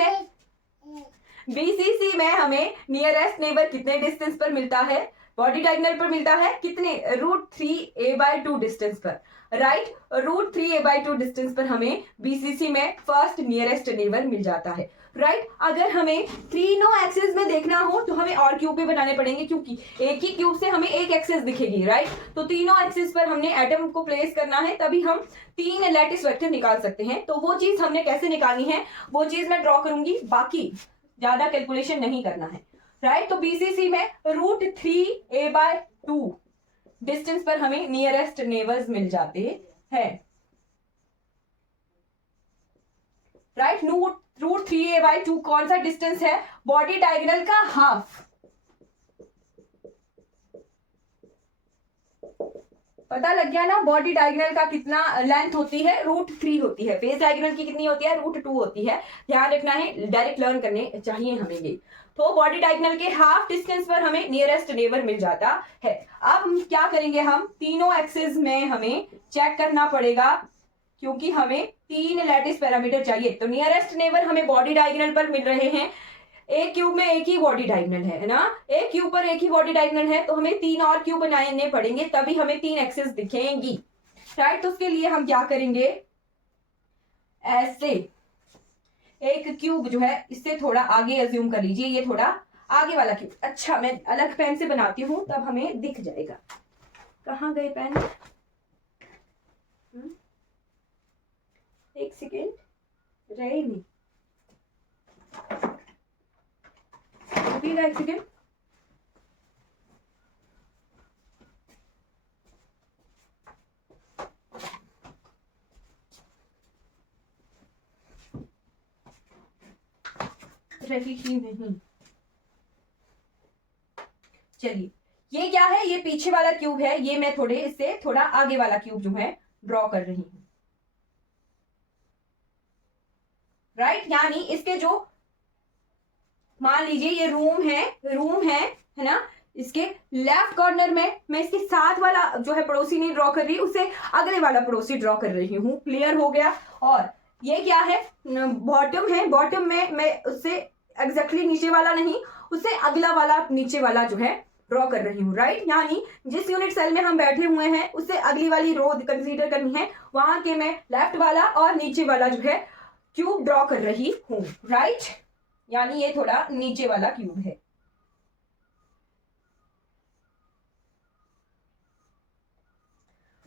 में हमें नियरेस्ट नेबर कितने डिस्टेंस पर मिलता है, बॉडी डायगोनल पर मिलता है कितने, √3a/2 डिस्टेंस पर, राइट। √3a/2 डिस्टेंस पर हमें बीसीसी में फर्स्ट नियरेस्ट नेबर मिल जाता है, राइट। अगर हमें तीनों एक्सिस में देखना हो तो हमें और क्यूब भी बनाने पड़ेंगे, क्योंकि एक ही क्यूब से हमें एक एक्सिस दिखेगी, राइट। तो तीनों एक्सिस पर हमने एटम को प्लेस करना है, तभी हम 3 लैटिस वेक्टर निकाल सकते हैं। तो वो चीज हमने कैसे निकालनी है वो चीज मैं ड्रॉ करूंगी, बाकी ज्यादा कैलकुलेशन नहीं करना है, राइट। तो बीसीसी में √3a/2 डिस्टेंस पर हमें नियरेस्ट नेबर्स मिल जाते हैं, राइट। √3a/2 कौन सा डिस्टेंस है, बॉडी डायगोनल का हाफ, पता लग गया ना। बॉडी डायगोनल का कितना लेंथ होती है, √3 होती है। फेस डायगोनल की कितनी होती है, √2 होती है। ध्यान रखना है, डायरेक्ट लर्न करने चाहिए हमें ये। तो बॉडी डायगोनल के हाफ डिस्टेंस पर हमें नियरेस्ट नेबर मिल जाता है। अब हम क्या करेंगे, हम तीनों एक्सिस में हमें चेक करना पड़ेगा, क्योंकि हमें 3 लैटिस पैरामीटर चाहिए। तो नियरेस्ट नेबर हमें बॉडी डायगोनल पर मिल रहे हैं, एक क्यूब में एक ही बॉडी डायगोनल है ना, एक क्यूब पर एक ही बॉडी डायगोनल है, तो हमें 3 और क्यूब बनाने पड़ेंगे, तभी हमें 3 एक्सिस दिखेंगी, राइट। तो उसके लिए हम क्या करेंगे, ऐसे एक क्यूब जो है इससे थोड़ा आगे अज्यूम कर लीजिए, ये थोड़ा आगे वाला क्यूब। अच्छा, मैं अलग पेन से बनाती हूं तब हमें दिख जाएगा। कहाँ गए पेन, एक सेकेंड, रहे नहीं। रुकिएगा एक सेकेंड। रही ही नहीं। चलिए, ये क्या है? ये पीछे वाला क्यूब है, ये मैं थोड़े इससे थोड़ा आगे वाला क्यूब जो है ड्रॉ कर रही हूं, राइट। यानी इसके जो, मान लीजिए ये रूम है ना, इसके लेफ्ट कॉर्नर में मैं इसके साथ वाला जो है पड़ोसी नहीं ड्रॉ कर रही, उससे अगले वाला पड़ोसी ड्रॉ कर रही हूँ। क्लियर हो गया? और ये क्या है? बॉटम है। बॉटम में मैं उससे एग्जैक्टली नीचे वाला नहीं, उससे अगला वाला नीचे वाला जो है ड्रॉ कर रही हूँ, राइट। यानी जिस यूनिट सेल में हम बैठे हुए हैं उससे अगली वाली रो कंसीडर करनी है, वहां के मैं लेफ्ट वाला और नीचे वाला जो है क्यूब ड्रॉ कर रही हूँ, राइट। यानी ये थोड़ा नीचे वाला क्यूब है,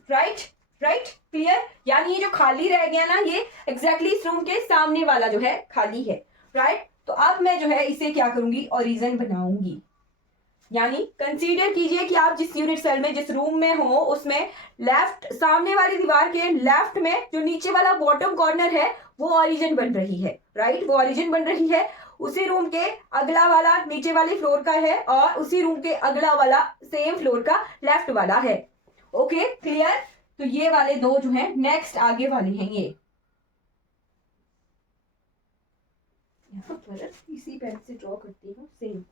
राइट। Right, clear. यानी ये जो खाली रह गया ना, ये एग्जैक्टली इस रूम के सामने वाला जो है खाली है, राइट। तो अब मैं जो है इसे क्या करूंगी? ओरिजिन बनाऊंगी। यानी कंसीडर कीजिए कि आप जिस यूनिट सेल में, जिस रूम में हो, उसमें लेफ्ट, सामने वाली दीवार के लेफ्ट में जो नीचे वाला बॉटम कॉर्नर है वो ओरिजिन बन रही है, राइट। वो ओरिजिन बन रही है। उसी रूम के अगला वाला नीचे वाले फ्लोर का है और उसी रूम के अगला वाला सेम फ्लोर का लेफ्ट वाला है। Okay, clear. तो ये वाले दो जो है नेक्स्ट आगे वाले हैं। ये यहाँ पर इसी पेन से ड्रॉ करती हूँ सेम।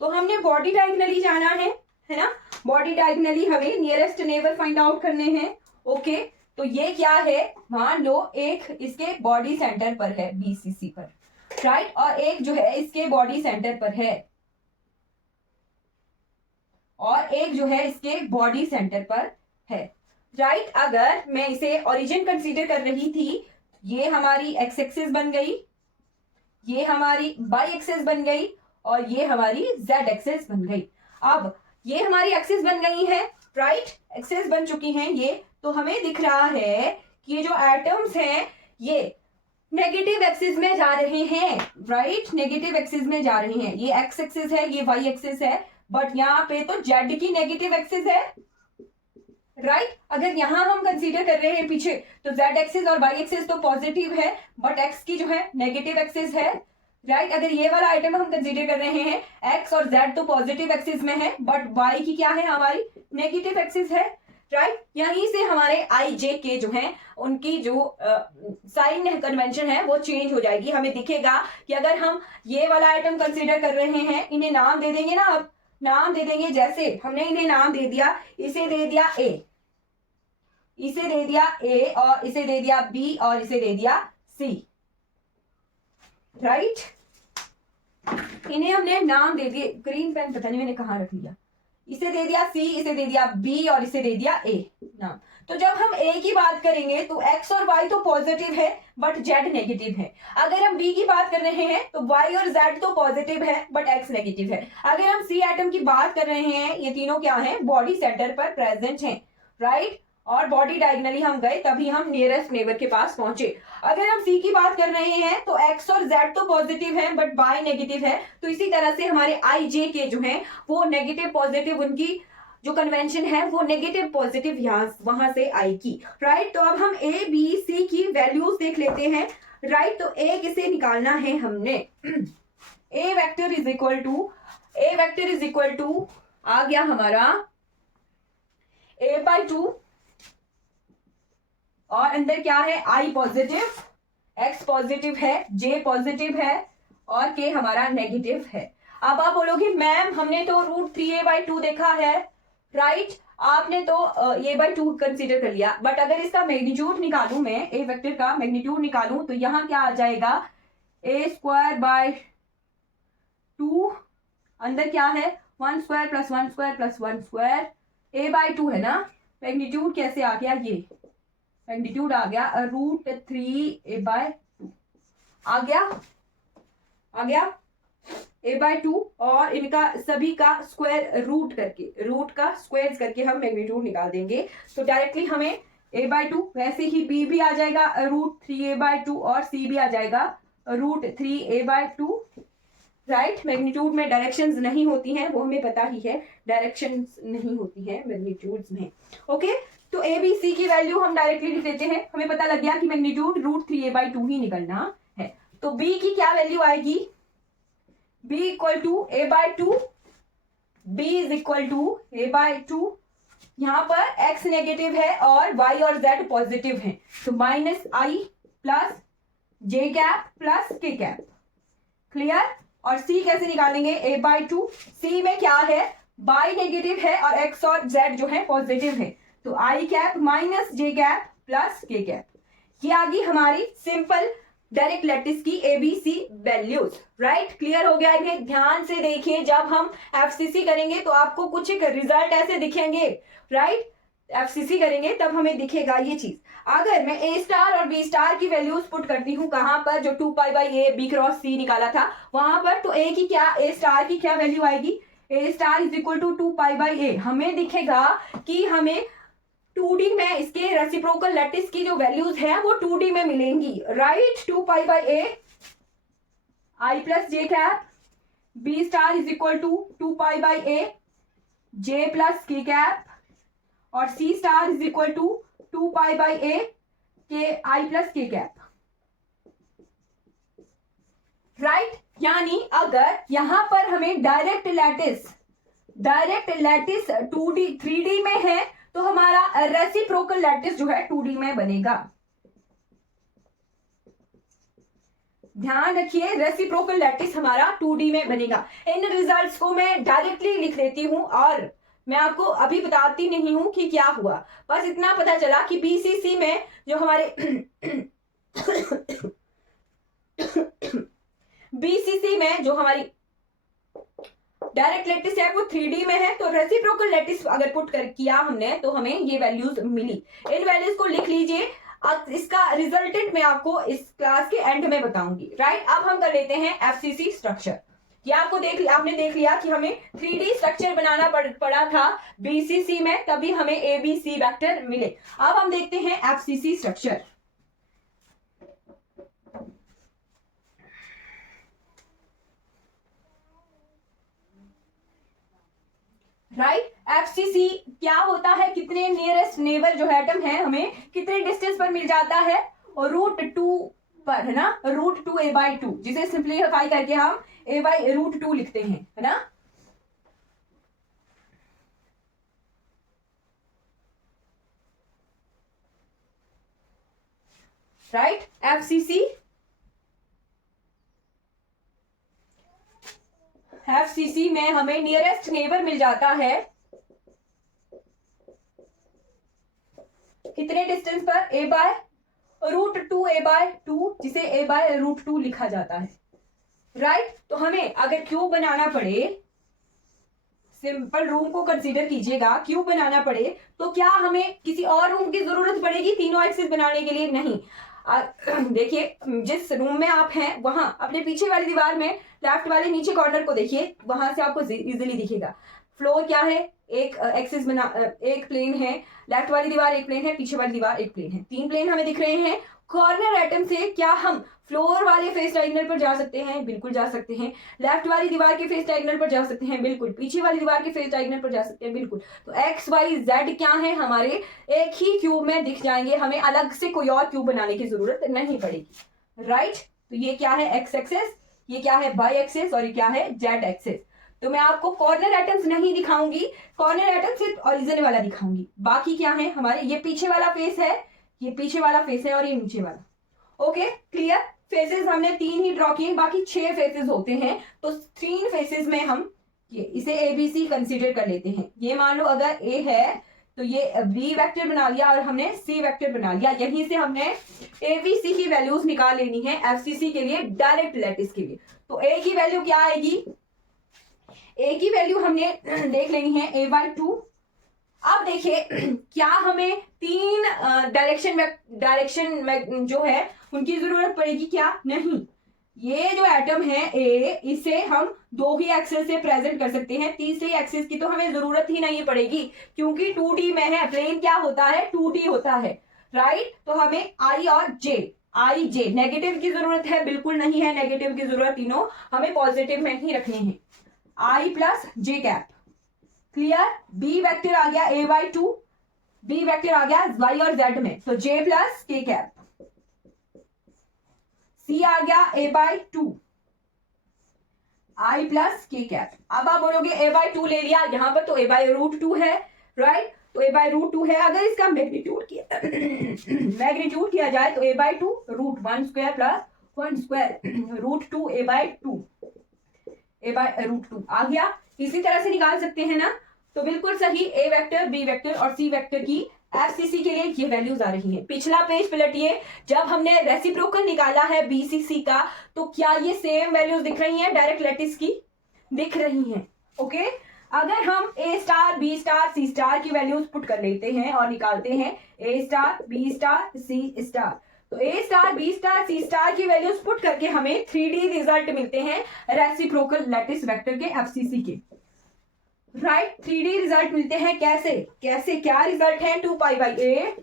तो हमने बॉडी डायगनली जाना है ना। बॉडी डायगनली हमें नियरेस्ट नेबर फाइंड आउट करने हैं। ओके, तो ये क्या है? मान लो एक इसके बॉडी सेंटर पर है, बीसीसी पर, राइट, और एक जो है इसके बॉडी सेंटर पर है, और एक जो है इसके बॉडी सेंटर पर है, राइट। अगर मैं इसे ओरिजिन कंसीडर कर रही थी, ये हमारी एक्स एक्सिस बन गई, ये हमारी वाई एक्सिस बन गई, और ये हमारी जेड एक्सिस बन गई। अब ये हमारी एक्सिस बन गई है, राइट, एक्सिस बन चुकी हैं ये। तो हमें दिख रहा है कि ये जो एटम्स हैं ये नेगेटिव एक्सिस में जा रहे हैं, राइट, नेगेटिव एक्सिस में जा रहे हैं। ये एक्स एक्सिस है, ये वाई एक्सिस है, बट यहाँ पे तो जेड की नेगेटिव एक्सिस है, राइट। अगर यहां हम कंसीडर कर रहे हैं पीछे, तो जेड एक्सिस और वाई एक्सिस तो पॉजिटिव है, बट एक्स की जो है नेगेटिव एक्सिस है, राइट। अगर ये वाला आइटम हम कंसीडर कर रहे हैं, एक्स और जेड तो पॉजिटिव एक्सिस में है, बट वाई की क्या है? हमारी नेगेटिव एक्सिस है, राइट। यहीं से हमारे आई जे के जो है उनकी जो साइन कन्वेंशन है वो चेंज हो जाएगी। हमें दिखेगा कि अगर हम ये वाला आइटम कंसीडर कर रहे हैं, इन्हें नाम दे देंगे ना, अब नाम दे देंगे, जैसे हमने इन्हें नाम दे दिया, इसे दे दिया ए, इसे दे दिया ए, और इसे दे दिया बी, और इसे दे दिया सी, राइट। इन्हें हमने नाम दे दिए। ग्रीन पेन पता नहीं मैंने कहाँ रख लिया। इसे दे दिया सी, इसे दे दिया बी, और इसे दे दिया ए नाम। तो जब हम ए की बात करेंगे तो एक्स और वाई तो पॉजिटिव है, बट जेड नेगेटिव है। अगर हम बी की बात कर रहे हैं तो वाई और जेड तो पॉजिटिव है, बट एक्स नेगेटिव है। अगर हम सी एटम की बात कर रहे हैं, ये तीनों क्या है? बॉडी सेंटर पर प्रेजेंट हैं, राइट। और बॉडी डायगनली हम गए, तभी हम नियरेस्ट नेबर के पास पहुंचे। अगर हम सी की बात कर रहे हैं तो एक्स और जेड तो पॉजिटिव है, बट वाई नेगेटिव है। तो इसी तरह से हमारे आई जे के जो है वो नेगेटिव पॉजिटिव, उनकी जो कन्वेंशन है वो नेगेटिव पॉजिटिव वहां से आएगी, राइट। तो अब हम ए बी सी की वैल्यूज देख लेते हैं, राइट। तो ए किसे निकालना है हमने? ए वेक्टर इज इक्वल टू आ गया हमारा a/2, और अंदर क्या है? i पॉजिटिव, x पॉजिटिव है, j पॉजिटिव है, और k हमारा नेगेटिव है। अब आप बोलोगे मैम हमने तो √3a/2 देखा है, राइट। आपने तो a/2 कंसीडर कर लिया, बट अगर इसका मैग्नीट्यूड निकालूं, मैं a वेक्टर का मैग्नीट्यूड निकालूं, तो यहां क्या आ जाएगा? a²/2, अंदर क्या है? 1² + 1² + 1², a/2 है ना। मैग्नीट्यूड कैसे आ गया? ये मैग्नीट्यूड आ गया √3a/2 आ गया a/2, और इनका सभी का स्क्वायर रूट का स्क्वायर करके हम मैग्नीट्यूड निकाल देंगे। तो डायरेक्टली हमें a/2, वैसे ही b भी आ जाएगा √3a/2 और c भी आ जाएगा √3a/2, राइट। मैग्नीट्यूड में डायरेक्शंस नहीं होती हैं, वो हमें पता ही है, डायरेक्शंस नहीं होती हैं मैग्नीट्यूड्स में। ओके, तो ए बी सी की वैल्यू हम डायरेक्टली लिख लेते हैं, हमें पता लग गया कि मैग्नीट्यूड √3a/2 ही निकलना है। तो b की क्या वैल्यू आएगी, b equal to a/2, b is equal to a/2, यहाँ पर x नेगेटिव है और y और z पॉजिटिव है, तो -i plus j cap plus k cap, clear. और c कैसे निकालेंगे, a/2, c में क्या है, y नेगेटिव है और x और z जो है पॉजिटिव है, तो i cap minus j cap plus k cap. ये आ गई हमारी सिंपल डायरेक्ट लैटिस की ABC वैल्यूज, राइट। क्लियर हो गया है, ध्यान से देखिए, जब हम FCC करेंगे तो आपको कुछ एक रिजल्ट ऐसे दिखेंगे, राइट। FCC करेंगे तब हमें दिखेगा ये चीज। अगर मैं A स्टार और B स्टार की वैल्यूज पुट करती हूँ कहां पर, जो 2π/a B क्रॉस C निकाला था वहां पर, तो A की क्या, A स्टार की क्या वैल्यू आएगी, A star is equal to 2π/a। हमें दिखेगा कि हमें 2D में इसके रेसिप्रोकल लैटिस की जो वैल्यूज है वो 2D में मिलेंगी, right. 2π/a i plus j cap, B star is equal to 2π/a j plus k cap, और C star is equal to 2π/a के i plus k cap, right. यानी अगर यहां पर हमें डायरेक्ट लैटिस 2D 3D में है तो हमारा रेसिप्रोकल लैटिस जो है 2D में बनेगा। ध्यान रखिए, रेसिप्रोकल लैटिस हमारा 2D में बनेगा। इन रिजल्ट्स को मैं डायरेक्टली लिख देती हूं और मैं आपको अभी बताती नहीं हूं कि क्या हुआ, बस इतना पता चला कि BCC में जो हमारे BCC में जो हमारी डायरेक्ट लैटिस है वो 3D में है, तो रेसिप्रोकल लैटिस अगर पुट कर किया हमने तो हमें ये वैल्यूज मिली। इन वैल्यूज को लिख लीजिए, अब इसका रिजल्टेंट मैं आपको इस क्लास के एंड में बताऊंगी, राइट। अब हम कर लेते हैं FCC स्ट्रक्चर। ये आपने देख लिया कि हमें 3D स्ट्रक्चर बनाना पड़ा था BCC में, तभी हमें ABC वेक्टर मिले। अब हम देखते हैं FCC स्ट्रक्चर, राइट। FCC क्या होता है, कितने नियरेस्ट नेबर जो एटम है हमें कितने डिस्टेंस पर मिल जाता है, और √2 पर, है ना, √2a/2, जिसे सिंप्लीफाई करके हम a/√2 लिखते हैं, है ना। राइट। FCC में हमें नियरेस्ट नेबर मिल जाता है कितने डिस्टेंस पर, √2a/2, जिसे a/√2 लिखा जाता है, राइट। तो हमें अगर क्यूब बनाना पड़े, सिंपल रूम को कंसीडर कीजिएगा, क्यूब बनाना पड़े तो क्या हमें किसी और रूम की जरूरत पड़ेगी तीनों एक्सिस बनाने के लिए, नहीं। देखिए, जिस रूम में आप हैं वहां अपने पीछे वाली दीवार में लेफ्ट वाले नीचे कॉर्नर को देखिए, वहां से आपको इजीली दिखेगा फ्लोर क्या है, एक एक्सिस बना, एक प्लेन है, लेफ्ट वाली दीवार एक प्लेन है, पीछे वाली दीवार एक प्लेन है, 3 प्लेन हमें दिख रहे हैं। कॉर्नर एटम से क्या हम फ्लोर वाले फेस डायगोनल पर जा सकते हैं, बिल्कुल जा सकते हैं। लेफ्ट वाली दीवार के फेस डायगोनल पर जा सकते हैं, बिल्कुल। पीछे वाली दीवार के फेस डायगोनल पर जा सकते हैं, बिल्कुल। तो एक्स वाई जेड क्या है, हमारे एक ही क्यूब में दिख जाएंगे, हमें अलग से कोई और क्यूब बनाने की जरूरत नहीं पड़ेगी, राइट। तो ये क्या है, एक्स एक्सेस, ये क्या है, वाई एक्सेस, और ये क्या है, जेड एक्सेस। तो मैं आपको कॉर्नर एटम्स नहीं दिखाऊंगी, कॉर्नर एटम सिर्फ ओरिजिन वाला दिखाऊंगी। बाकी क्या है हमारे, ये पीछे वाला फेस है, ये पीछे वाला फेस है, और ये नीचे वाला। Okay, clear. फेसेस हमने 3 ही ड्रॉ किए, बाकी 6 फेसेस होते हैं, तो 3 फेसेस में हम इसे ABC कंसीडर कर लेते हैं। ये मान लो अगर A है तो ये B वेक्टर बना लिया और हमने C वेक्टर बना लिया। यहीं से हमने ABC की वैल्यूज निकाल लेनी है FCC के लिए, डायरेक्ट लैटिस के लिए। तो A की वैल्यू क्या आएगी, A की वैल्यू हमने देख लेनी है a/2। अब देखिए क्या हमें 3 डायरेक्शन में जो है उनकी जरूरत पड़ेगी क्या, नहीं। ये जो एटम है A, इसे हम 2 ही एक्सिस से प्रेजेंट कर सकते हैं, तीसरी एक्सिस की तो हमें जरूरत ही नहीं पड़ेगी, क्योंकि 2D में है। प्लेन क्या होता है, 2D होता है, राइट। तो हमें आई और जे, आई जे, नेगेटिव की जरूरत है बिल्कुल नहीं है नेगेटिव की जरूरत, तीनों हमें पॉजिटिव में ही रखने हैं। आई प्लस जे कैप, क्लियर। बी वेक्टर आ गया a बाई 2, बी वेक्टर आ गया y और z में, तो j प्लस के कैप। सी आ गया a बाई 2, i प्लस के कैप। अब आप बोलोगे a बाई 2 ले लिया, यहां पर तो a बाई रूट 2 है, राइट। तो a बाई रूट 2 है, अगर इसका मैग्नीट्यूड किया मैग्नीट्यूड किया जाए तो a by 2 root 1 square plus 1 square root 2 a by 2, a by root 2 आ गया। इसी तरह से निकाल सकते हैं ना, तो बिल्कुल सही, ए वेक्टर, बी वेक्टर और सी वेक्टर की एफसीसी के लिए ये वैल्यूज आ रही हैं। पिछला पेज पलटिए, जब हमने रेसिप्रोकल निकाला है बीसीसी का, तो क्या ये सेम वैल्यूज दिख रही हैं डायरेक्ट लैटिस की? दिख रही हैं, ओके। अगर हम ए star, B star, c star की वैल्यूज पुट कर लेते हैं और निकालते हैं a star, B star, c star, तो ए star, B star, c star की वैल्यूज पुट करके हमें 3D रिजल्ट मिलते हैं रेसिप्रोकल लैटिस वेक्टर के एफसीसी के, राइट। 3D रिजल्ट मिलते हैं, कैसे कैसे, क्या रिजल्ट है? 2 pi by A,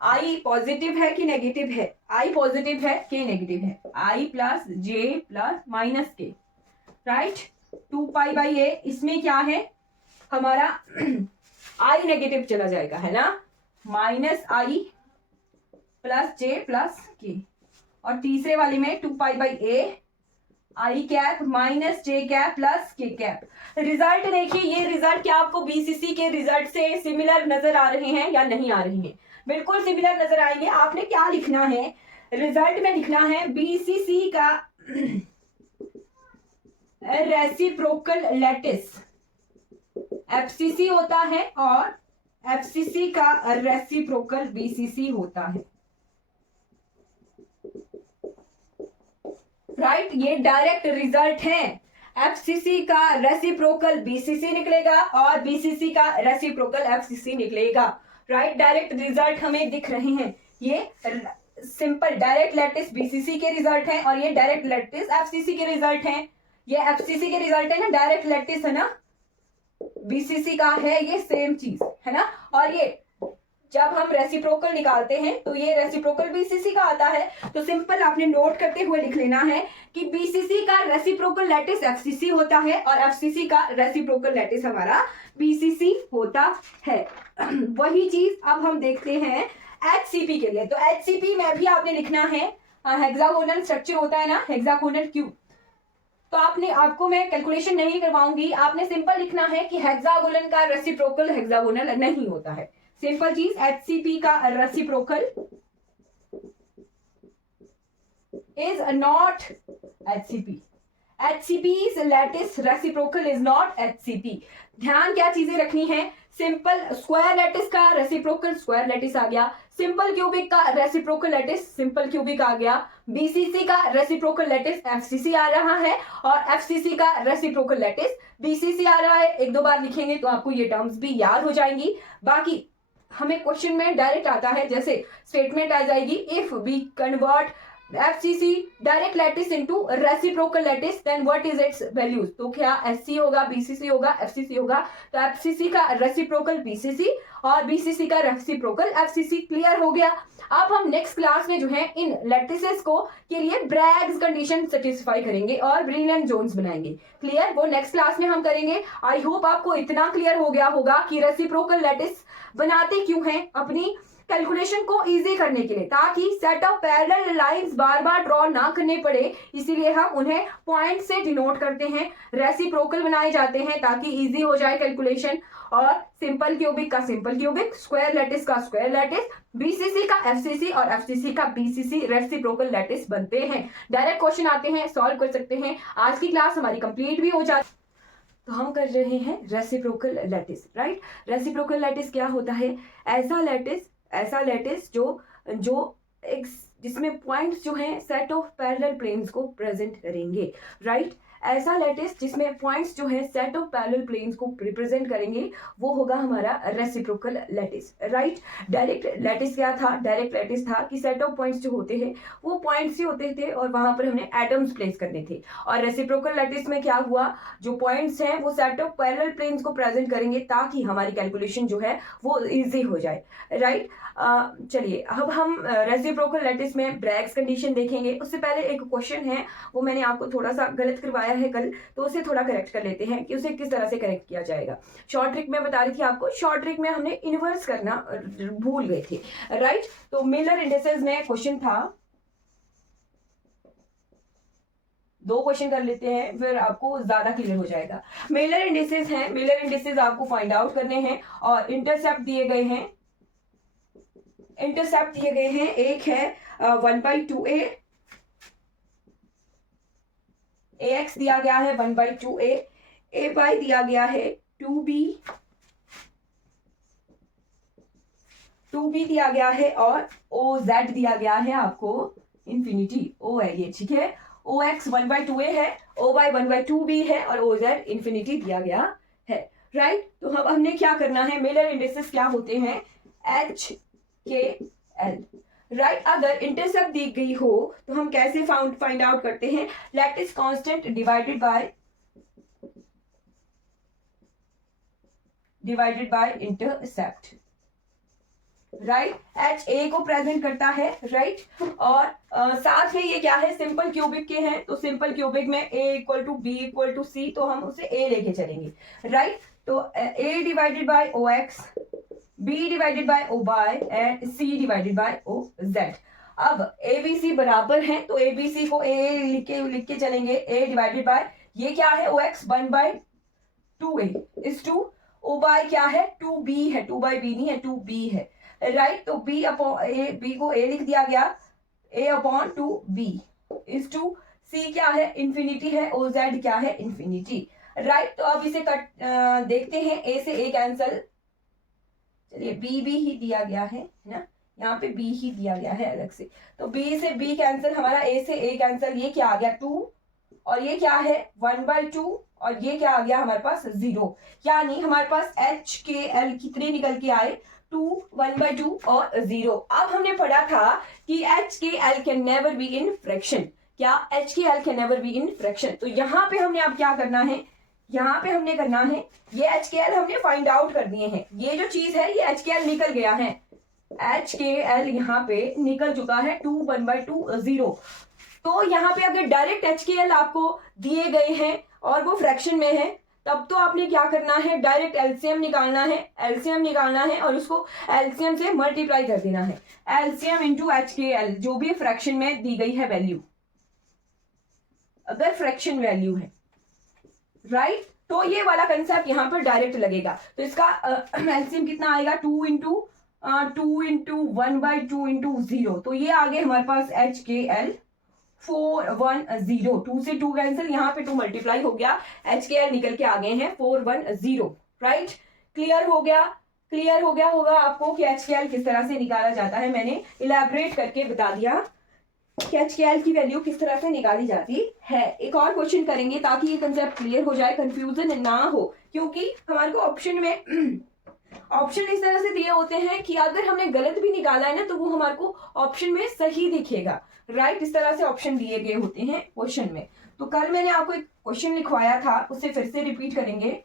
I positive है कि नेगेटिव है? आई पॉजिटिव है कि नेगेटिव है? आई प्लस जे प्लस माइनस के, राइट। 2 पाई बाई ए, इसमें क्या है हमारा आई नेगेटिव चला जाएगा, है ना, माइनस आई प्लस जे प्लस के। और तीसरे वाले में 2 pi by A I cap minus J cap plus के कैप। रिजल्ट देखिए, ये रिजल्ट क्या आपको बीसीसी के रिजल्ट से सिमिलर नजर आ रहे हैं या नहीं आ रहे हैं? बिल्कुल सिमिलर नजर आएंगे। आपने क्या लिखना है रिजल्ट में? लिखना है बीसीसी का रेसिप्रोकल लैटिस एफसीसी होता है और एफसीसी का रेसिप्रोकल बीसीसी होता है, राइट। ये डायरेक्ट रिजल्ट है, एफसीसी का रेसिप्रोकल बीसीसी निकलेगा और बीसीसी का रेसिप्रोकल एफसीसी निकलेगा, राइट। डायरेक्ट रिजल्ट हमें दिख रहे हैं, ये सिंपल डायरेक्ट लैटिस बीसीसी के रिजल्ट हैं और ये डायरेक्ट लैटिस एफसीसी के रिजल्ट हैं। ये एफसीसी के रिजल्ट है ना, डायरेक्ट लैटिस है ना, बीसीसी का है, ये सेम चीज है ना। और ये जब हम रेसिप्रोकल निकालते हैं तो ये रेसिप्रोकल बीसीसी का आता है, तो सिंपल आपने नोट करते हुए लिख लेना है कि बीसीसी का रेसिप्रोकल लैटिस एफसीसी होता है और एफसीसी का रेसिप्रोकल लैटिस हमारा बीसीसी होता है। वही चीज अब हम देखते हैं एचसीपी के लिए। तो एचसीपी में भी आपने लिखना है, हेक्सागोनल स्ट्रक्चर होता है ना, हेक्सागोनल क्यूब। तो आपको मैं कैलकुलेशन नहीं करवाऊंगी, आपने सिंपल लिखना है कि हेक्सागोनल का रेसिप्रोकल हेक्सागोनल नहीं होता है। सिंपल चीज, एचसीपी का reciprocal is not HCP, HCP's lattice reciprocal is not HCP. ध्यान क्या चीजें रखनी है, सिंपल स्क्वायर लैटिस का रेसिप्रोकल स्क्वायर लैटिस आ गया, सिंपल क्यूबिक का रेसिप्रोकल लैटिस सिंपल क्यूबिक आ गया, बीसीसी का रेसिप्रोकल लैटिस एफसीसी आ रहा है और एफसीसी का रेसिप्रोकल लैटिस बीसीसी आ रहा है। एक दो बार लिखेंगे तो आपको ये टर्म्स भी याद हो जाएंगी। बाकी हमें क्वेश्चन में डायरेक्ट आता है, जैसे स्टेटमेंट आ जाएगी, if we convert FCC direct lattice into reciprocal lattice then what is its values. तो क्या एससी होगा, बीसीसी होगा, एफसीसी होगा, तो एफसीसी का रेसिप्रोकल बीसीसी और बीसीसी का रेसिप्रोकल एफसीसी। क्लियर हो गया। अब हम नेक्स्ट क्लास में जो है इन लैटिसेस को के लिए ब्रैग्स कंडीशन सेटिस्फाई करेंगे और ब्रिन एंड जोन्स बनाएंगे। क्लियर, वो नेक्स्ट क्लास में हम करेंगे। आई होप आपको इतना क्लियर हो गया होगा कि रेसिप्रोकल लैटिस बनाते क्यों हैं, अपनी कैलकुलेशन को इजी करने के लिए, ताकि set of parallel lines bar bar draw ना करने पड़े, इसीलिए हम उन्हें पॉइंट से डिनोट करते हैं। रेसिप्रोकल बनाए जाते हैं ताकि इजी हो जाए कैलकुलेशन। और सिंपल क्यूबिक का सिंपल क्यूबिक, स्क्वायर लैटिस का स्क्वायर लैटिस, बीसीसी का एफसीसी और एफसीसी का बीसीसी रेसिप्रोकल लैटिस बनते हैं। डायरेक्ट क्वेश्चन आते हैं, सॉल्व कर सकते हैं। आज की क्लास हमारी कंप्लीट भी हो जाती। तो हम कर रहे हैं reciprocal lattice, right. Reciprocal lattice क्या होता है? ऐसा लैटिस जो एक जिसमें पॉइंट्स जो हैं सेट ऑफ पैरेलल प्लेन्स को प्रेजेंट करेंगे, राइट। ऐसा लैटिस जिसमें पॉइंट्स जो है सेट ऑफ पैरेलल प्लेन्स को रिप्रेजेंट करेंगे वो होगा हमारा reciprocal lattice, right. Direct lattice क्या था? डायरेक्ट लैटिस था कि सेट ऑफ पॉइंट्स जो होते हैं वो पॉइंट्स ही होते थे और वहां पर हमने एटम्स प्लेस करने थे। और रेसिप्रोकल लैटिस में क्या हुआ, जो पॉइंट्स हैं वो सेट ऑफ पैरेलल प्लेन्स को प्रेजेंट करेंगे ताकि हमारी कैलकुलेशन जो है वो इजी हो जाए, राइट। चलिए अब हम रेसिप्रोकल लैटिस में ब्रैग्स कंडीशन देखेंगे। उससे पहले एक क्वेश्चन है, वो मैंने आपको थोड़ा सा गलत करवाया है कल, तो उसे थोड़ा करेक्ट कर लेते हैं कि उसे किस तरह से करेक्ट किया जाएगा। शॉर्ट ट्रिक में बता रही थी आपको, शॉर्ट ट्रिक में हमने इनवर्स करना भूल गए थे, राइट। तो मिलर इंडिसेस में क्वेश्चन था, 2 क्वेश्चन कर लेते हैं फिर आपको ज्यादा क्लियर हो जाएगा। मिलर इंडिसेस हैं, मिलर इंडिसेस आपको फाइंड आउट करने हैं और इंटरसेप्ट दिए गए हैं। इंटरसेप्ट दिए गए हैं, एक है 1/2a, ax दिया गया है 1/2a, ay दिया गया है 2b, 2b दिया गया है और oz दिया गया है आपको इंफिनिटी, o है ये, ठीक है। ox 1/2a है, oy 1/2b है और oz इंफिनिटी दिया गया है, राइट। तो अब हमने क्या करना है, मिलर इंडिसेस क्या होते हैं, h के l, राइट। अगर इंटरसेप्ट दी गई हो तो हम कैसे फाइंड आउट करते हैं, lattice constant divided by intercept, right. H A को प्रेजेंट करता है, राइट। और साथ में ये क्या है, सिंपल क्यूबिक के हैं, तो सिंपल क्यूबिक में a equal to B equal to C, तो हम उसे a लेके चलेंगे, राइट। तो a divided by O X, b divided by O by and c divided by O Z. अब a b c बराबर है तो a b c को a लिख के चलेंगे, a डिवाइडेड बाय ये क्या है o x 1/2a is to o by क्या है 2b है, 2/b नहीं है 2b है, राइट। तो b अपॉन a, b को a लिख दिया गया, a upon 2b is to c क्या है इंफिनिटी है, o z क्या है इंफिनिटी, राइट। तो अब इसे देखते हैं, a से a कैंसल, चलिए b भी ही दिया गया है ना, यहाँ पे b ही दिया गया है अलग से, तो b से b कैंसल, हमारा a से a कैंसल, ये क्या आ गया 2 और ये क्या है 1/2 और ये क्या आ गया हमारे पास 0, यानी हमारे पास h के l कितने निकल के आए 2, 1/2 और 0। अब हमने पढ़ा था कि h के l can never be in fraction, क्या h के l can never be in fraction. तो यहाँ पे हमने अब क्या करना है, यहाँ पे हमने करना है, ये एच के एल हमने फाइंड आउट कर दिए हैं, ये जो चीज है ये एच के एल निकल गया है, एच के एल यहाँ पे निकल चुका है 2, 1/2, 0। तो यहाँ पे अगर डायरेक्ट एच के एल आपको दिए गए हैं और वो फ्रैक्शन में है, तब तो आपने क्या करना है, डायरेक्ट एलसीएम निकालना है, एलसीएम निकालना है और उसको एलसीएम से मल्टीप्लाई कर देना है, एलसीएम इंटू एच के एल, जो भी फ्रैक्शन में दी गई है वैल्यू, अगर फ्रैक्शन वैल्यू है, राइट। तो ये वाला कंसेप्ट यहाँ पर डायरेक्ट लगेगा, तो इसका एलसीएम कितना आएगा 2 इंटू 1/2 इंटू 0, तो ये आ गए हमारे पास एच के एल 410, 2 से 2 कैंसिल, यहाँ पे 2 मल्टीप्लाई हो गया, एच के एल निकल के आ गए हैं 410, राइट। क्लियर हो गया होगा आपको कि एच के एल किस तरह से निकाला जाता है, मैंने इलेबरेट करके बता दिया कि एच के एल की वैल्यू किस तरह से निकाली जाती है। एक और क्वेश्चन करेंगे ताकि ये कंसेप्ट क्लियर हो जाए, कंफ्यूजन ना हो, क्योंकि हमारे को ऑप्शन में ऑप्शन इस तरह से दिए होते हैं कि अगर हमने गलत भी निकाला है ना तो वो हमारे को ऑप्शन में सही दिखेगा, राइट। इस तरह से ऑप्शन दिए गए होते हैं क्वेश्चन में। तो कल मैंने आपको एक क्वेश्चन लिखवाया था, उसे फिर से रिपीट करेंगे।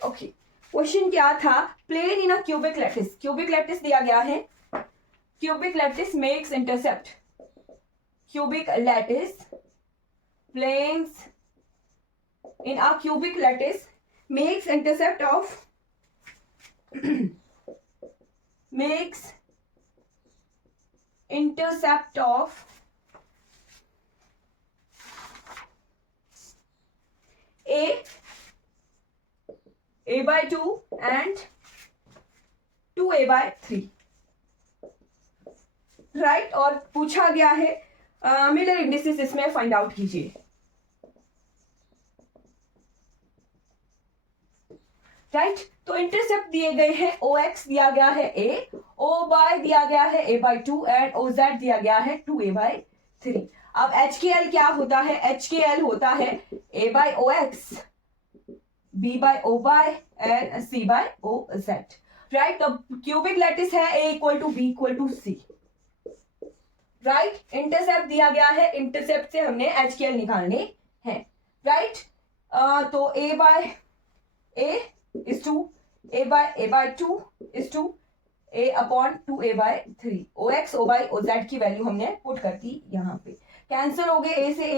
ओके, क्वेश्चन क्या था, plane in a cubic lattice, cubic lattice दिया गया है, cubic lattice makes intercept, cubic lattice planes in a cubic lattice makes intercept of makes intercept of a/2 and 2a/3, right. और पूछा गया है मिलर इंडिसेस इसमें फाइंड आउट कीजिए। Right. तो इंटरसेप्ट दिए गए हैं OX दिया गया है A, OY दिया गया है A/2 एंड OZ दिया गया है 2A/3। अब HKL क्या होता है? HKL होता है A/OX, B/OY and C/OZ। Right. तो क्यूबिक लैटिस है A = B = C। Right. Intercept दिया गया है, इंटरसेप्ट से हमने HKL निकालने हैं। राइट। तो A/A is to A/2 is to A/2A/3। OX, OY, OZ की वैल्यू हमने पुट कर दी यहाँ पे। कैंसिल हो गए, A से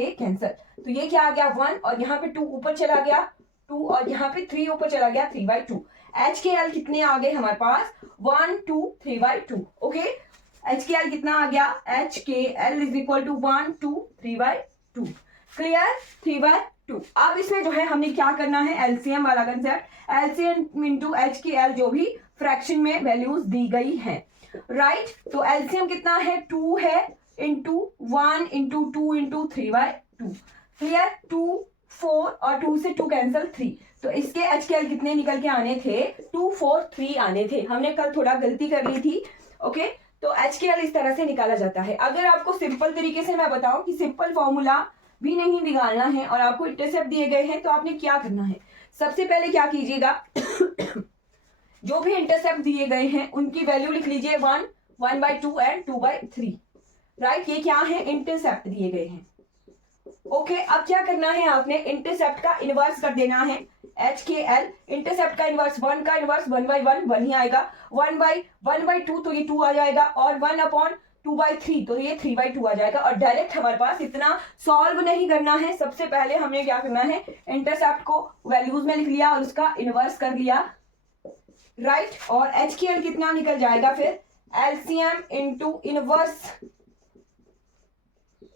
A कैंसिल। तो ये क्या आ गया 1 और यहाँ पे 2 ऊपर चला गया 2 और यहाँ पे 3 ऊपर चला गया 3/2। HKL कितने आ गए हमारे पास? 1 2 3/2। ओके। HKL कितना आ गया? HKL is equal to 1 2 3/2। Clear? 3/2। अब इसमें जो है हमने क्या करना है? एलसीएम वाला कंसेप्ट। एलसीएम इंटू HKL जो भी फ्रैक्शन में वैल्यूज दी गई है। राइट। तो एलसीएम कितना है? 2 है इंटू 1 इंटू 2 इंटू 3/2। क्लियर? 2 4 और 2 से 2 कैंसिल 3। तो इसके HKL कितने निकल के आने थे? 2 4 3 आने थे। हमने कल थोड़ा गलती कर ली थी। ओके। तो HKL इस तरह से निकाला जाता है। अगर आपको सिंपल तरीके से मैं बताऊं कि सिंपल फॉर्मूला भी नहीं निकालना है और आपको इंटरसेप्ट दिए गए हैं, तो आपने क्या करना है? सबसे पहले क्या कीजिएगा जो भी इंटरसेप्ट दिए गए हैं उनकी वैल्यू लिख लीजिए 1 1/2 एंड 2/3। राइट। ये क्या है? इंटरसेप्ट दिए गए हैं। ओके। अब क्या करना है? आपने इंटरसेप्ट का इनवर्स कर देना है। HKL इंटरसेप्ट का इनवर्स 1 का इनवर्स 1/1 1 ही आएगा। 1/2 तो ये 2 आ जाएगा और 1/2/3 तो ये 3/2 आ जाएगा। और डायरेक्ट हमारे पास इतना सॉल्व नहीं करना है। सबसे पहले हमें क्या करना है? इंटरसेप्ट को वैल्यूज में लिख लिया और उसका इनवर्स कर लिया। राइट। और HKL कितना निकल जाएगा फिर? LCM into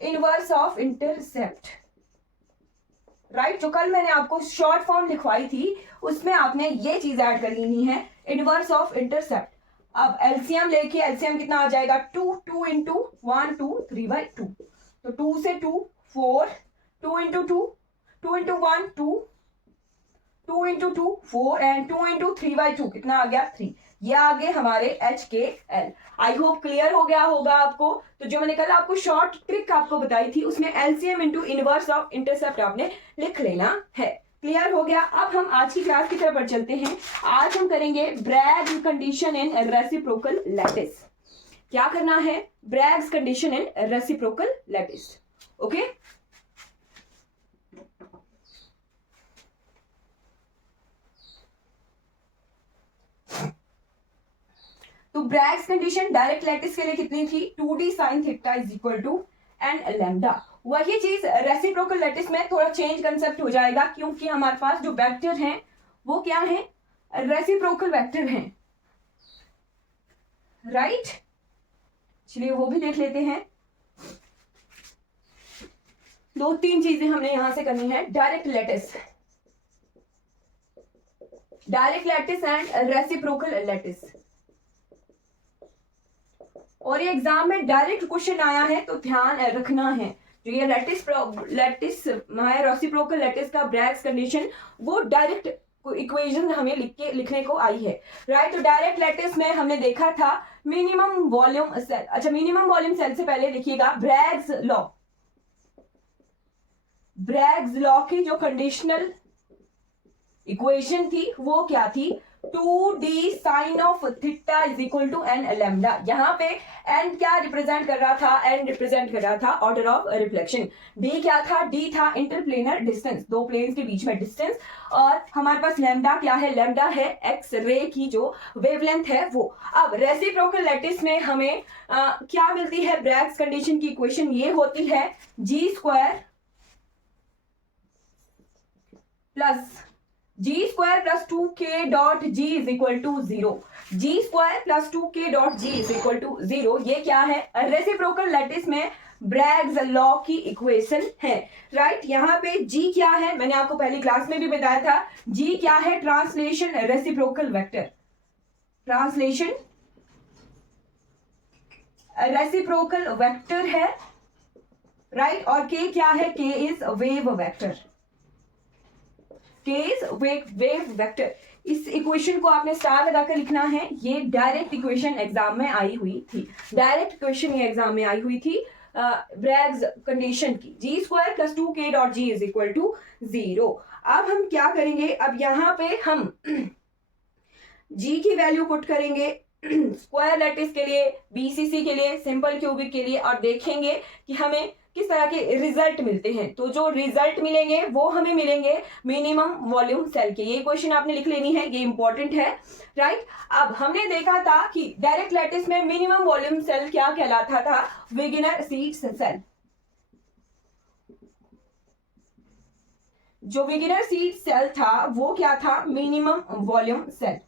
inverse of intercept. Right. जो कल मैंने आपको शॉर्ट फॉर्म लिखवाई थी उसमें आपने ये चीज ऐड कर लेनी है, इनवर्स ऑफ इंटरसेप्ट। अब एलसीएम लेके एलसीएम कितना आ जाएगा? 2 2 इंटू 1 2 3/2। तो 2 से 2 4 2 into 2 2 into 1 2 2 into 2 4 and 2 into 3/2 कितना आ गया? 3। ये आ गए हमारे HKL। आई होप क्लियर हो गया होगा आपको। तो जो मैंने कल आपको शॉर्ट ट्रिक आपको बताई थी उसमें LCM into inverse of intercept आपने लिख लेना है। क्लियर हो गया? अब हम आज की क्लास की तरफ बढ़ चलते हैं। आज हम करेंगे Bragg's condition in reciprocal lattice. क्या करना है? Bragg's condition in reciprocal lattice. Okay. तो ब्रैग्स कंडीशन डायरेक्ट लैटिस के लिए कितनी थी? 2d sin θ is equal to n lambda. वही चीज रेसिप्रोकल लैटिस में थोड़ा चेंज कंसेप्ट हो जाएगा क्योंकि हमारे पास जो वेक्टर हैं वो क्या है? रेसिप्रोकल वेक्टर हैं। राइट। चलिए वो भी देख लेते हैं। 2-3 चीजें हमने यहां से करनी है। Direct lattice and reciprocal lattice. और ये एग्जाम में डायरेक्ट क्वेश्चन आया है तो ध्यान रखना है। जो ये रेसिप्रोकल लैटिस का ब्रैग्स कंडीशन वो डायरेक्ट इक्वेशन हमें लिखने को आई है। राइट। तो डायरेक्ट लैटिस में हमने देखा था मिनिमम वॉल्यूम सेल। अच्छा, मिनिमम वॉल्यूम सेल से पहले लिखिएगा ब्रैग्स लॉ की जो कंडीशनल इक्वेशन थी वो क्या थी? 2d sin of θ is equal to n lambda. यहाँ पे n क्या रिप्रेजेंट कर रहा था? n रिप्रेजेंट कर रहा था ऑर्डर ऑफ रिफ्लेक्शन। d क्या था? d था इंटरप्लेनर डिस्टेंस, दो प्लेन्स के बीच में डिस्टेंस। और हमारे पास लैम्डा क्या है? लैम्डा है एक्स रे की जो वेवलेंथ है वो। अब रेसिप्रोकल लैटिस में हमें क्या मिलती है? ब्रैग्स कंडीशन की इक्वेशन ये होती है g² plus 2k dot g is equal to 0। g² plus 2k dot g is equal to 0। ये क्या है? रेसिप्रोकल लैटिस में ब्रैग्स लॉ की इक्वेशन है। राइट। यहाँ पे g क्या है? मैंने आपको पहली क्लास में भी बताया था। g क्या है? Translation reciprocal vector. Translation reciprocal vector है। राइट। और k क्या है? k is wave vector. Case wave vector, इस इक्वेशन को आपने स्टार लगाकर लिखना है। ये डायरेक्ट इक्वेशन एग्जाम में आई हुई थी, डायरेक्ट इक्वेशन ये एग्जाम में आई हुई थी ब्रैग्स कंडीशन की, G square plus 2k dot G is equal to 0। अब हम क्या करेंगे, अब यहाँ पे हम जी की वैल्यू पुट करेंगे स्क्वायर लैटिस के लिए, बीसीसी के लिए, सिंपल क्यूबिक के लिए, और देखेंगे कि हमें किस तरह के रिजल्ट मिलते हैं। तो जो रिजल्ट मिलेंगे वो हमें मिलेंगे मिनिमम वॉल्यूम सेल के। ये क्वेश्चन आपने लिख लेनी है, ये इंपॉर्टेंट है, राइट। अब हमने देखा था कि डायरेक्ट लैटिस में मिनिमम वॉल्यूम सेल क्या कहलाता था, विगिनर सीड सेल। जो विगिनर सीड सेल था वो क्या था, minimum volume cell.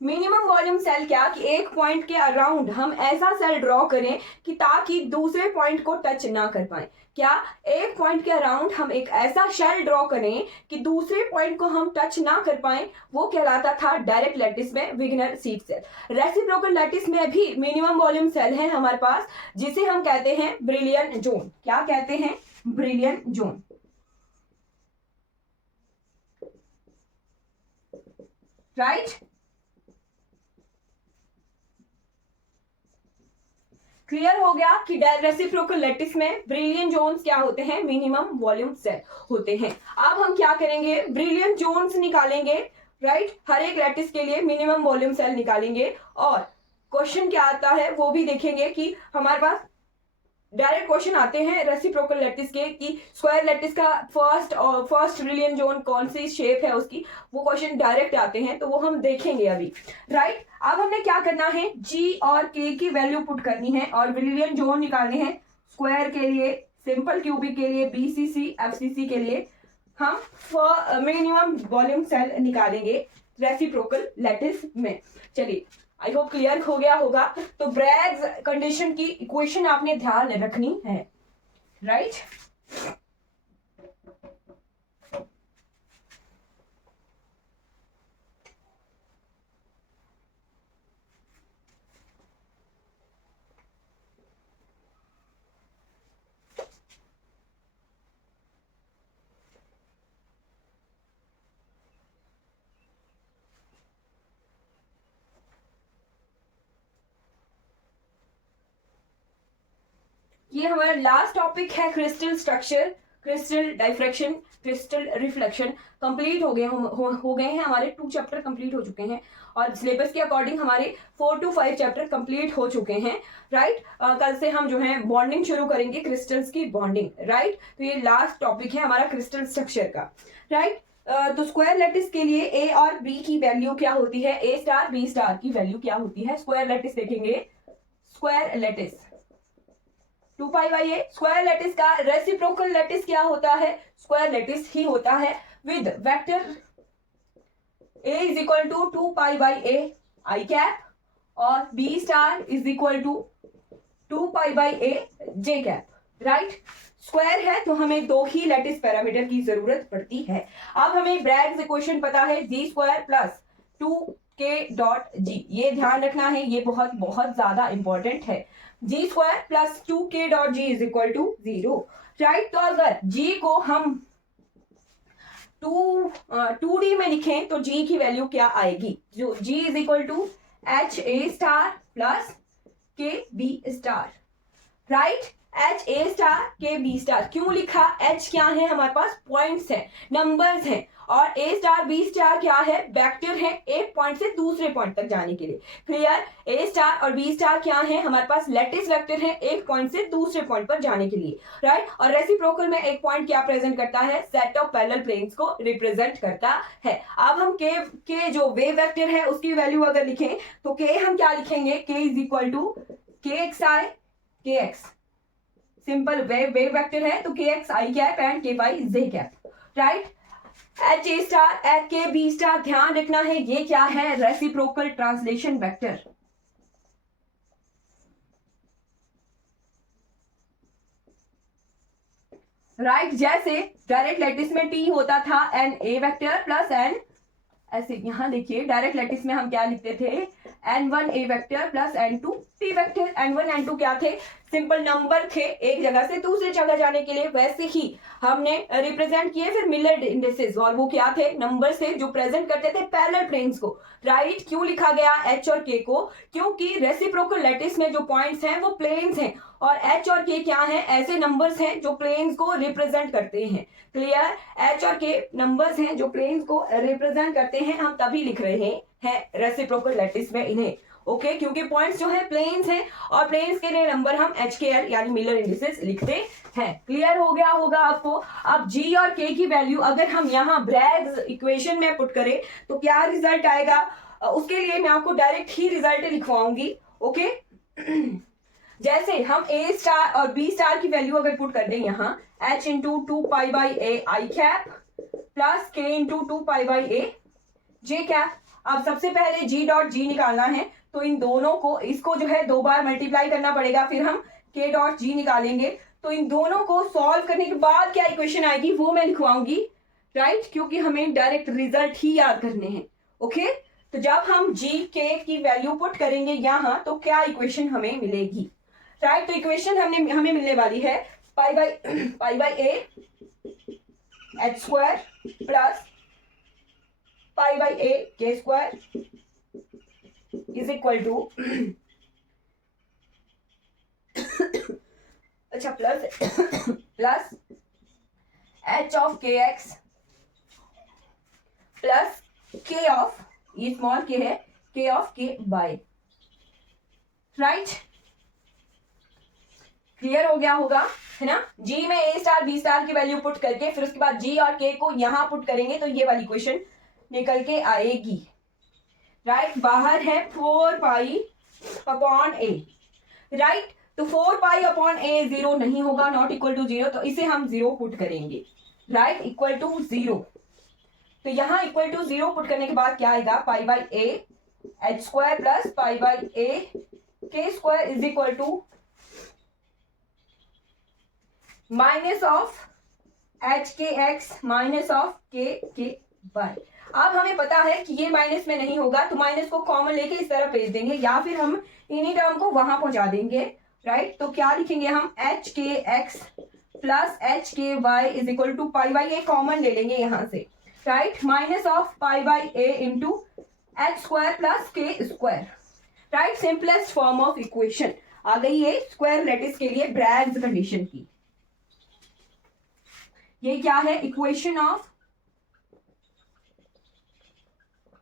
Minimum volume cell क्या कि एक पॉइंट के अराउंड हम ऐसा सेल ड्रॉ करें कि ताकि दूसरे पॉइंट को टच ना कर पाए। क्या, एक पॉइंट के अराउंड हम एक ऐसा शेल ड्रॉ करें कि दूसरे पॉइंट को हम टच ना कर पाए, वो कहलाता था डायरेक्ट लैटिस में विगिनर सीड सेल। रेसिप्रोकल लैटिस में भी मिनिमम वॉल्यूम सेल है हमारे पास, जिसे हम कहते हैं ब्रिलियन जोन। क्या कहते हैं, ब्रिलियन जोन, राइट। क्लियर हो गया कि रेसिप्रोकल लैटिस में ब्रिलियन जोन्स क्या होते हैं, मिनिमम वॉल्यूम सेल होते हैं। अब हम क्या करेंगे, ब्रिलियन जोन्स निकालेंगे, राइट, हर एक लैटिस के लिए मिनिमम वॉल्यूम सेल निकालेंगे, और क्वेश्चन क्या आता है वो भी देखेंगे कि हमारे पास डायरेक्ट क्वेश्चन आते हैं रेसिप्रोकल लैटिस के कि स्क्वायर लैटिस का फर्स्ट ब्रिलियन जोन कौन सी शेप है उसकी, वो क्वेश्चन डायरेक्ट आते हैं, तो वो हम देखेंगे अभी, राइट। अब हमने क्या करना है, जी और के की वैल्यू पुट करनी है और ब्रिलियन जोन निकालने हैं। स्क्वायर के लिए, सिंपल क्यूबिक के लिए, बीसीसी, एफसीसी के लिए हम मिनिमम वॉल्यूम सेल निकालेंगे रेसिप्रोकल लैटिस में। चलिए, आई होप क्लियर हो गया होगा। तो ब्रैग्स कंडीशन की इक्वेशन आपने ध्यान रखनी है, राइट। ये हमारा लास्ट टॉपिक है, crystal structure, crystal diffraction, crystal reflection. Complete हो गए हैं हमारे 2 चैप्टर कंप्लीट हो चुके हैं, और सिलेबस के अकॉर्डिंग हमारे 4 to 5 चैप्टर कंप्लीट हो चुके हैं, राइट। कल से हम जो है बॉन्डिंग शुरू करेंगे, क्रिस्टल्स की बॉन्डिंग, राइट। तो ये लास्ट टॉपिक है हमारा क्रिस्टल स्ट्रक्चर का, राइट। तो स्क्वायर लैटिस के लिए ए और बी की वैल्यू क्या होती है, ए स्टार बी स्टार की वैल्यू क्या होती है। स्क्वायर लैटिस देखेंगे, square lattice 2 pi by A. Square lattice का रेसिप्रोकल लैटिस क्या होता है, स्क्वायर लैटिस ही होता है, with vector A is equal to 2 pi by A I cap, और B star is equal to 2 pi by A J cap, right. Square है तो हमें 2 ही लैटिस पैरामीटर की जरूरत पड़ती है। अब हमें ब्रैग्स इक्वेशन पता है, G square plus 2k dot G, ये ध्यान रखना है, ये बहुत बहुत ज्यादा इंपॉर्टेंट है। G square plus 2k dot G is equal to 0, right. तो अगर जी को हम 2D में लिखें तो जी की वैल्यू क्या आएगी, जो G is equal to H A star plus K B star, right. H A star K B star क्यों लिखा, एच क्या है, हमारे पास पॉइंट्स हैं, नंबर्स हैं, और ए स्टार बी स्टार क्या है, वेक्टर है, एक पॉइंट से दूसरे पॉइंट तक जाने के लिए। क्लियर, ए स्टार और बी स्टार क्या है, हमारे पास लैटिस वेक्टर है, एक पॉइंट से दूसरे पॉइंट पर जाने के लिए, राइट। और रेसिप्रोकल में एक पॉइंट क्या प्रेजेंट करता है, सेट ऑफ पैरेलल प्लेन्स को रिप्रेजेंट करता है। अब हम के जो वेव वेक्टर है उसकी वैल्यू अगर लिखें तो के हम क्या लिखेंगे, k is equal to k x i k x, simple wave vector है तो k x i cap and k y j cap, right. H A star h k B star, ध्यान रखना है ये क्या है, रेसिप्रोकल ट्रांसलेशन वेक्टर, राइट। जैसे direct lattice में टी होता था n a vector plus n, ऐसे यहां देखिए डायरेक्ट लैटिस में हम क्या लिखते थे, n1 a vector plus n2 p vector. n1 n2 क्या थे? सिंपल नंबर थे एक जगह से दूसरी जगह जाने के लिए, वैसे ही हमने रिप्रेजेंट किए फिर मिलर इंडिसेस, और वो क्या थे? नंबर से जो प्रेजेंट करते थे पैरेलल प्लेन्स को, राइट। क्यों लिखा गया h और k को? क्योंकि रेसिप्रोकल लैटिस में जो पॉइंट्स हैं वो प्लेन्स हैं, और h और k क्या हैं? ऐसे नंबर्स हैं जो प्लेन्स को रिप्रेजेंट करते हैं। क्लियर? h और k नंबर्स हैं जो प्लेन्स को रिप्रेजेंट करते हैं, हम तभी लिख रहे हैं रेसिप्रोकल लैटिस में इन्हें। ओके, क्योंकि पॉइंट्स जो है प्लेन्स हैं, और प्लेन्स के लिए नंबर हम HKL यानी मिलर इंडिसेस लिखते हैं। क्लियर हो गया होगा आपको? अब G और K की वैल्यू अगर हम यहाँ ब्रैग्स इक्वेशन में पुट करें तो क्या रिजल्ट आएगा? उसके लिए मैं आपको डायरेक्ट ही रिजल्ट लिखवाऊंगी। ओके जैसे हम A स्टार और B स्टार की वैल्यू अगर पुट कर दें यहाँ, H into 2 pi by A I cap plus K into 2 pi by A J cap. अब सबसे पहले G डॉट G निकालना है, तो इन दोनों को, इसको जो है 2 बार मल्टीप्लाई करना पड़ेगा, फिर हम K डॉट G निकालेंगे। तो इन दोनों को सॉल्व करने के बाद क्या इक्वेशन आएगी वो मैं लिखवाऊंगी, राइट, क्योंकि हमें डायरेक्ट रिजल्ट ही याद करने हैं। ओके, तो जब हम G K की वैल्यू पुट करेंगे यहाँ तो क्या इक्वेशन हमें मिलेगी, राइट। तो इक्वेशन हमें मिलने वाली है pi by A h square plus pi by A K square is equal to अच्छा plus h of kx plus k of, ये स्मॉल k है, k of k by, right. Clear हो गया होगा, है ना। G में A स्टार B स्टार की वैल्यू पुट करके फिर उसके बाद G और K को यहां पुट करेंगे तो ये वाली क्वेश्चन निकल के आएगी, राइट। बाहर है 4 पाई अपॉन A, राइट। तो 4 पाई अपॉन A 0 नहीं होगा, नॉट इक्वल टू 0, तो इसे हम 0 पुट करेंगे, राइट, इक्वल टू 0। तो यहां इक्वल टू 0 पुट करने के बाद क्या आएगा? Pi by A h square plus pi by A K square is equal to minus of h के x minus of k y. अब हमें पता है कि ये माइनस में नहीं होगा, तो माइनस को कॉमन लेके इस तरह भेज देंगे, या फिर हम इन्हीं टर्म को वहां पहुंचा देंगे, राइट। तो क्या लिखेंगे हम? एच के x plus H K Y is equal to pi by A common ले लेंगे यहां से, right, minus of pi by A into H square plus के square, right. Simplest form of equation आ गई है स्क्वायर लैटिस के लिए ब्रैग्स कंडीशन की। ये क्या है? Equation of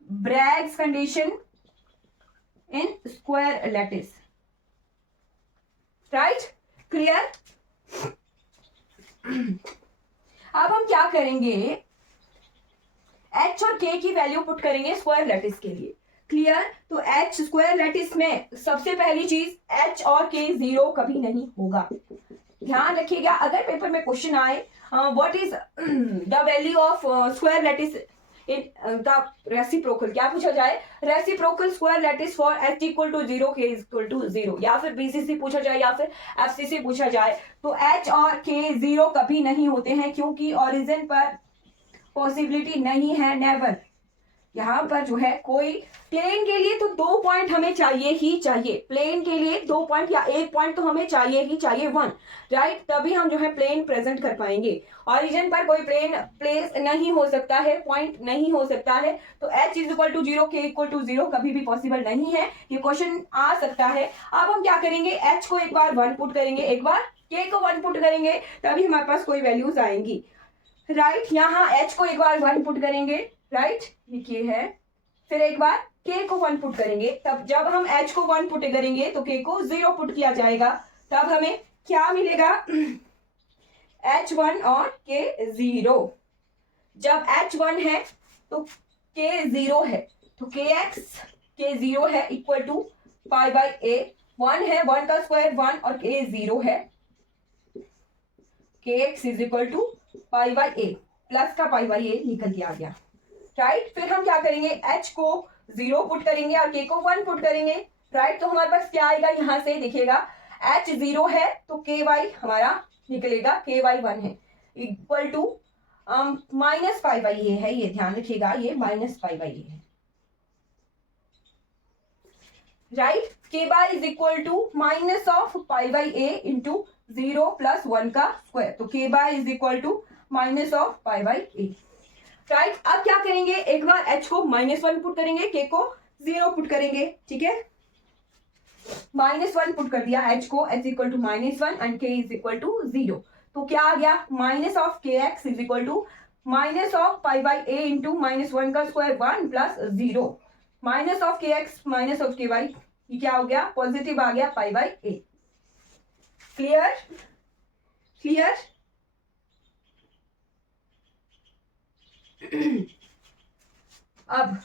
Bragg's condition in square lattice, right. Clear? अब हम क्या करेंगे? H और K की वैल्यू पुट करेंगे स्क्वायर लैटिस के लिए। क्लियर? तो H स्क्वायर लैटिस में सबसे पहली चीज H और K 0 कभी नहीं होगा। ध्यान रखिएगा, अगर पेपर में क्वेश्चन आए what is the value of square lattice in the reciprocal, क्या पूछा जाए? Reciprocal square lattice for h equal to 0 k equal to 0, या फिर BCC पूछा जाए या फिर FCC पूछा जाए, तो h और k 0 कभी नहीं होते हैं, क्योंकि ओरिजिन पर पॉसिबिलिटी नहीं है, नेवर। यहाँ पर जो है कोई प्लेन के लिए तो 2 पॉइंट हमें चाहिए ही चाहिए, प्लेन के लिए 2 पॉइंट या 1 पॉइंट तो हमें चाहिए ही चाहिए, 1, राइट, तभी हम जो है प्लेन प्रेजेंट कर पाएंगे। ओरिजिन पर कोई प्लेन प्लेस नहीं हो सकता है, पॉइंट नहीं हो सकता है, तो h is equal to 0 k equal to 0 कभी भी पॉसिबल नहीं है। ये क्वेश्चन आ सकता है। अब हम क्या करेंगे? h को एक बार 1 पुट करेंगे, एक बार k को 1 पुट करेंगे, तभी हमारे पास कोई वैल्यूज आएंगी, राइट। यहाँ h को एक बार 1 पुट करेंगे, राइट, ये k है, फिर एक बार k को 1 पुट करेंगे, तब जब हम h को 1 पुट करेंगे तो k को 0 पुट किया जाएगा, तब हमें क्या मिलेगा? h1 और k 0। जब h1 है तो k 0 है, तो kx k 0 है equal to pi by a, 1 है, 1 का स्क्वायर 1 और k 0 है, kx is equal to pi by a, plus का पाई बाई a निकल के आ गया, राइट। फिर हम क्या करेंगे? h को 0 पुट करेंगे और k को 1 पुट करेंगे, राइट। तो हमारे पास क्या आएगा? यहां से देखिएगा h 0 है तो ky हमारा निकलेगा, ky 1 है, equal to minus pi by A है, ये ध्यान रखिएगा, ये माइनस पाई बाई ए है, right, k y is equal to minus of pi by A into 0 plus 1 का स्क्वायर, तो k y is equal to minus of pi by A. Right, अब क्या करेंगे, एक बार h को -1 पुट करेंगे, k को 0 पुट करेंगे, ठीक है। -1 पुट कर दिया h को, h equal to -1 and k is equal to 0, तो क्या आ गया, minus of k x is equal to minus of pi by A into -1 का square 1 plus 0, minus of k x minus of के y, ये क्या हो गया, पॉजिटिव आ गया pi by A. Clear, clear. अब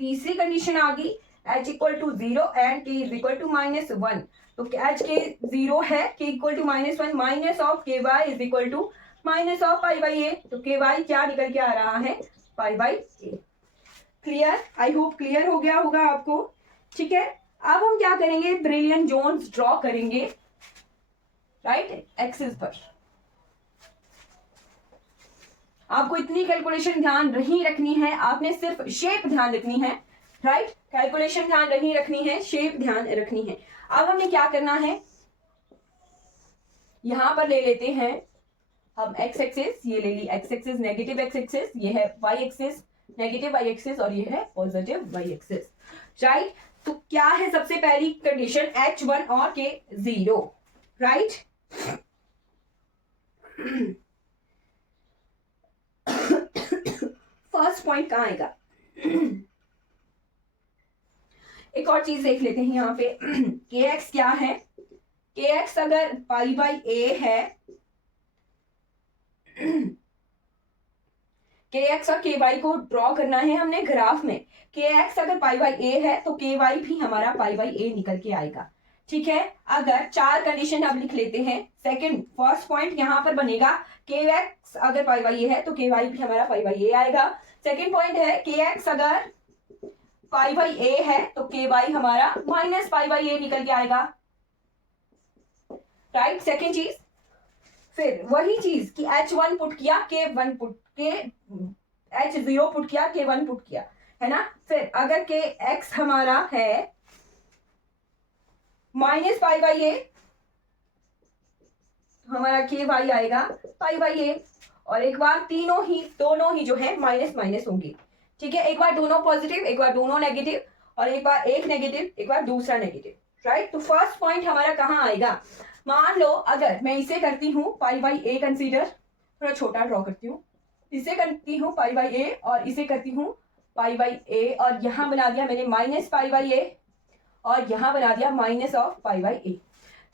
तीसरी कंडीशन आ गई, h equal to 0 and k is equal to -1, तो h के 0 है, k equal to -1, minus of के Y is equal to minus of pi by A, तो के वाई क्या निकल के आ रहा है, pi by A. Clear, I hope clear हो गया होगा आपको, ठीक है। अब हम क्या करेंगे, ब्रिलियंट जोन्स ड्रॉ करेंगे, राइट, एक्सिस पर। आपको इतनी कैलकुलेशन ध्यान नहीं रखनी है, आपने सिर्फ शेप ध्यान रखनी है, राइट, कैलकुलेशन ध्यान नहीं रखनी है, शेप ध्यान रखनी है। अब हमें क्या करना है, यहां पर ले लेते हैं हम एक्स एक्सिस, ये ले ली X axis, negative X axis, ये है Y axis, negative Y axis, और ये है पॉजिटिव वाई एक्सिस, राइट। तो क्या है सबसे पहली कंडीशन, h1 और k 0, राइट। फर्स्ट पॉइंट कहां आएगा, एक और चीज देख लेते हैं यहाँ पे, kx क्या है, kx अगर पाई बाई ए है, kx और ky को ड्रॉ करना है हमने ग्राफ में, kx अगर पाई बाई ए है तो ky भी हमारा पाई बाई ए निकल के आएगा, ठीक है। अगर चार कंडीशन अब लिख लेते हैं, सेकंड फर्स्ट पॉइंट यहां पर बनेगा, kx अगर पाई बाई ए है तो ky भी हमारा पाई बाई ए आएगा। सेकंड पॉइंट है, kx अगर पाई बाई ए है तो ky हमारा माइनस पाई बाई ए निकल के आएगा, राइट। सेकंड चीज, फिर वही चीज कि h1 पुट किया, k1 पुट के h0 पुट किया, k1 पुट किया, है ना। फिर अगर kx हमारा है माइनस पाई बाई ए, हमारा ky आएगा पाई बाई ए, और एक बार दोनों ही जो है माइनस माइनस होंगे, ठीक है। एक बार दोनों पॉजिटिव, एक बार दोनों नेगेटिव, और एक बार एक नेगेटिव, एक बार दूसरा नेगेटिव, राइट। तो फर्स्ट पॉइंट हमारा कहाँ आएगा, मान लो अगर मैं इसे करती हूँ पाई बाई ए कंसीडर, थोड़ा छोटा ड्रॉ करती हूँ, इसे करती हूँ पाई बाई ए और इसे करती हूँ पाई बाई ए, और यहां बना दिया मैंने माइनस पाई बाई ए और यहां बना दिया minus of pi by A,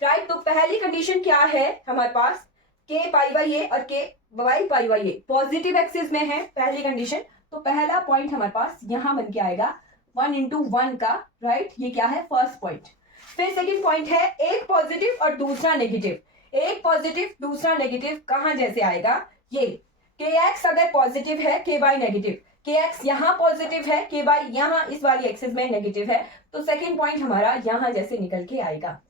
right. तो पहली कंडीशन क्या है हमारे पास, के पाई बाई ए और k y pi by A positive axis में है पहली कंडीशन, तो पहला पॉइंट हमारे पास यहां बन के आएगा 1 into 1 का, राइट। ये क्या है, फर्स्ट पॉइंट। फिर सेकंड पॉइंट है, एक पॉजिटिव और दूसरा नेगेटिव, एक पॉजिटिव दूसरा नेगेटिव कहां जैसे आएगा, ये kx अगर पॉजिटिव है k बाई नेगेटिव, kx यहां पॉजिटिव है, k बाई यहां इस वाली एक्सिस में नेगेटिव है, तो सेकंड पॉइंट हमारा यहां जैसे निकल के आएगा,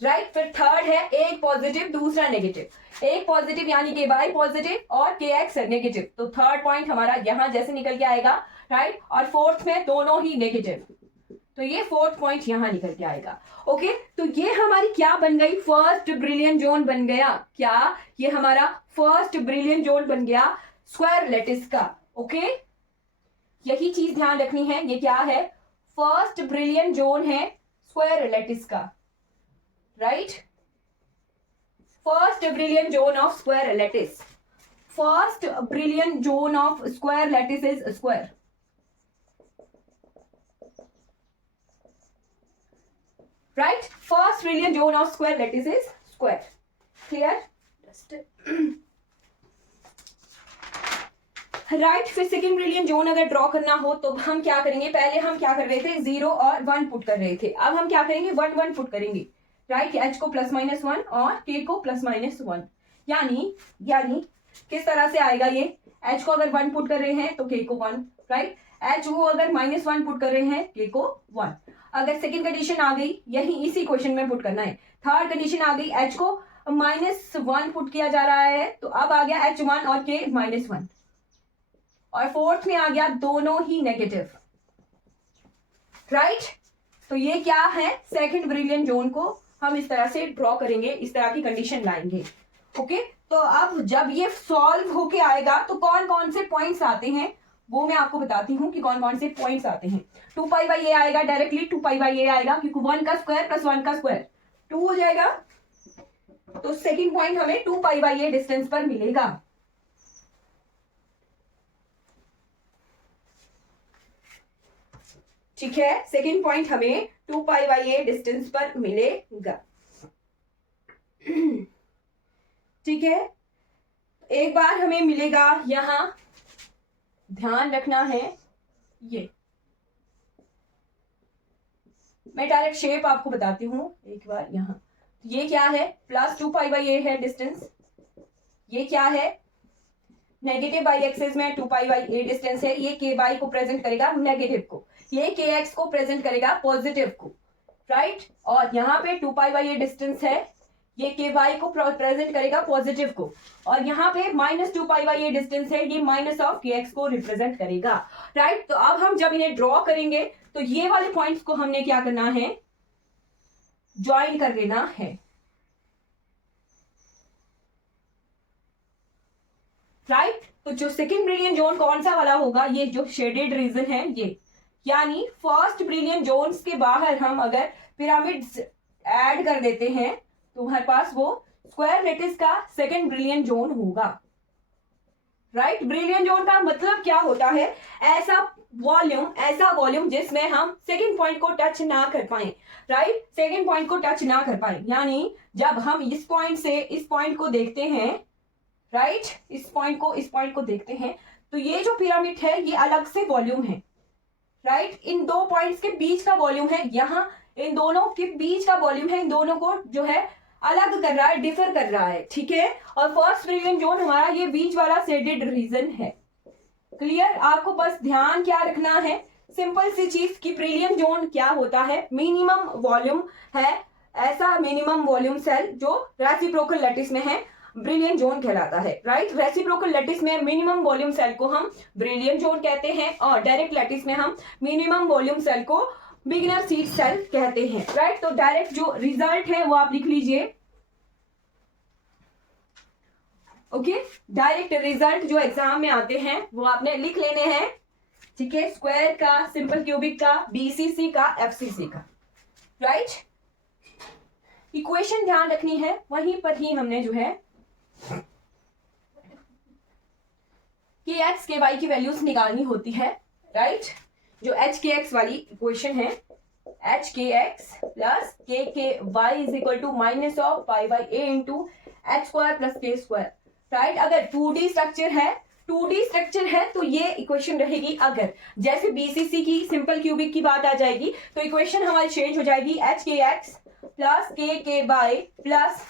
राइट। फिर थर्ड है, एक पॉजिटिव दूसरा नेगेटिव, एक पॉजिटिव यानी के बाई पॉजिटिव और kx नेगेटिव, तो थर्ड पॉइंट हमारा यहां जैसे निकल के आएगा, राइट। और फोर्थ में दोनों ही नेगेटिव, तो ये फोर्थ पॉइंट यहां निकल के आएगा, ओके। तो ये हमारी क्या बन गई, फर्स्ट ब्रिलियंट जोन बन गया, क्या ये हमारा फर्स्ट ब्रिलियंट जोन बन गया स्क्वायर लैटिस का, ओके। यही चीज ध्यान रखनी है, ये क्या है, फर्स्ट ब्रिलियंट जोन है स्क्वायर लैटिस का, right. First brilliant zone of square lattice, first brilliant zone of square lattice is square, right, first brilliant zone of square lattice is square, clear, right। फिर second brilliant zone अगर draw करना हो तो हम क्या करेंगे, पहले हम क्या कर रहे थे, 0 और 1 पुट कर रहे थे, अब हम क्या करेंगे, 1 1 पुट करेंगे, राइट। h को +-1 और k को +-1, यानी किस तरह से आएगा ये, h को अगर 1 पुट कर रहे हैं तो k को 1, राइट। h को अगर -1 पुट कर रहे हैं, k को 1। अगर सेकंड कंडीशन आ गई, यही इसी क्वेश्चन में पुट करना है। थर्ड कंडीशन आ गई, h को -1 पुट किया जा रहा है, तो अब आ गया h1 और k -1, और फोर्थ में आ गया दोनों ही नेगेटिव, राइट। तो ये क्या है, सेकंड ब्रिलियंट जोन को हम इस तरह से ड्रॉ करेंगे, इस तरह की कंडीशन लाएंगे। ओके, तो अब जब ये सॉल्व होके आएगा तो कौन कौन से पॉइंट्स आते हैं वो मैं आपको बताती हूँ कि कौन कौन से पॉइंट्स आते हैं। 2π/a आएगा डायरेक्टली, 2π/a आएगा क्योंकि 1 का स्क्वायर प्लस 1 का स्क्वायर 2 हो जाएगा। तो सेकंड पॉइंट हमें 2π/a डिस्टेंस पर मिलेगा। ठीक है, सेकंड पॉइंट हमें 2π/a डिस्टेंस पर मिलेगा। ठीक है, एक बार हमें मिलेगा, यहां ध्यान रखना है, ये मैं डायरेक्ट शेप आपको बताती हूं एक बार। यहां ये क्या है, प्लस 2π/a है डिस्टेंस, ये क्या है, नेगेटिव बाई एक्सेस में 2π/a डिस्टेंस है, ये के बाई को प्रेजेंट करेगा नेगेटिव को, ये के एक्स को प्रेजेंट करेगा पॉजिटिव को, राइट। और यहाँ पे 2π/a डिस्टेंस है, ये के वाई को प्रेजेंट करेगा पॉजिटिव को, और यहाँ पे -2π/a डिस्टेंस है, ये माइनस ऑफ के एक्स को रिप्रेजेंट करेगा, राइट। तो अब हम जब इन्हें ड्रॉ करेंगे तो ये वाले पॉइंट्स को हमने क्या करना है, ज्वाइन कर लेना है, राइट। तो जो सेकेंड ब्रिलियंट जोन कौन सा वाला होगा, ये जो शेडेड रीजन है ये, यानी फर्स्ट ब्रिलियंट जोन्स के बाहर हम अगर पिरामिड्स ऐड कर देते हैं तो हमारे पास वो स्क्वायर लेटिस का सेकंड ब्रिलियंट जोन होगा, राइट। ब्रिलियंट जोन का मतलब क्या होता है, ऐसा वॉल्यूम जिसमें हम सेकंड पॉइंट को टच ना कर पाए, राइट, सेकंड पॉइंट को टच ना कर पाए। यानी जब हम इस पॉइंट से इस पॉइंट को देखते हैं, राइट, इस पॉइंट को देखते हैं, तो ये जो पिरामिड है ये अलग से वॉल्यूम है, राइट। इन दो पॉइंट्स के बीच का वॉल्यूम है, यहाँ इन दोनों के बीच का वॉल्यूम है, इन दोनों को जो है अलग कर रहा है, डिफर कर रहा है, ठीक है। और फर्स्ट ब्रिलियंट जोन हमारा ये बीच वाला शेडेड रीजन है। क्लियर, आपको बस ध्यान क्या रखना है, सिंपल सी चीज कि ब्रिलियंट जोन क्या होता है, मिनिमम वॉल्यूम है, ऐसा मिनिमम वॉल्यूम सेल जो रेसिप्रोकल लैटिस में है, ब्रिलियंट जोन कहलाता है, राइट। रेसिप्रोकल लैटिस में मिनिमम वॉल्यूम सेल को हम ब्रिलियंट जोन कहते हैं, और डायरेक्ट लैटिस में हम मिनिमम वॉल्यूम सेल को बिगिनर सीड सेल कहते हैं, राइट। तो डायरेक्ट जो रिजल्ट है वो आप लिख लीजिए, ओके। डायरेक्ट रिजल्ट जो एग्जाम में आते हैं वो आपने लिख लेने हैं, ठीक है, स्क्वायर का, सिंपल क्यूबिक का, बीसीसी का, एफसीसी का, राइट। इक्वेशन ध्यान रखनी है, वहीं पर ही हमने जो है के एक्स के वाई की वैल्यूज निकालनी होती है, राइट। जो एच के एक्स वाली इक्वेशन है, एच के x plus k Y is equal to minus of π/a into H square plus के स्क्वायर, राइट। अगर 2D स्ट्रक्चर है तो ये इक्वेशन रहेगी, अगर जैसे बीसीसी की सिंपल क्यूबिक की बात आ जाएगी तो इक्वेशन हमारी चेंज हो जाएगी, एच के x plus k y plus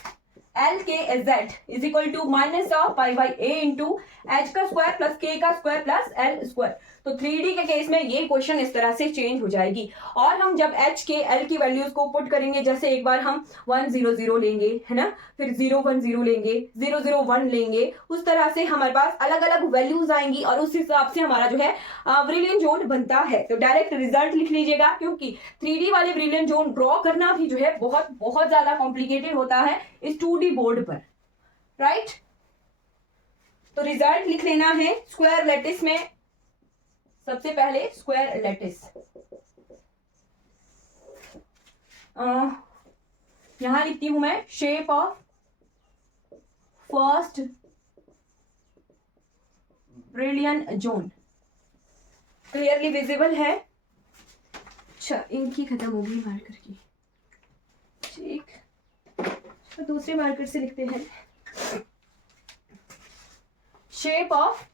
l k z is equal to minus of π/a into h का स्क्वायर प्लस के का स्क्वायर प्लस एल स्क्वायर। तो 3D के केस में ये क्वेश्चन इस तरह से चेंज हो जाएगी, और हम जब एच के एल की वैल्यूज को पुट करेंगे, जैसे एक बार हम 1 0 0 लेंगे, है ना, फिर 0 1 0 लेंगे, 0 0 1 लेंगे, उस तरह से हमारे पास अलग अलग वैल्यूज आएंगी और उस हिसाब से हमारा जो है ब्रिलियंट जोन बनता है। तो डायरेक्ट रिजल्ट लिख लीजिएगा, क्योंकि 3D वाले ब्रिलियंट जोन ड्रॉ करना भी जो है बहुत बहुत ज्यादा कॉम्प्लिकेटेड होता है इस 2D बोर्ड पर, राइट। तो रिजल्ट लिख लेना है, स्क्वायर लैटिस में सबसे पहले स्क्वायर लैटिस, यहां लिखती हूं मैं, shape of first brilliant zone, clearly visible है। अच्छा, इनकी खत्म होगी मार्कर की, ठीक, तो दूसरे मार्कर से लिखते हैं, shape of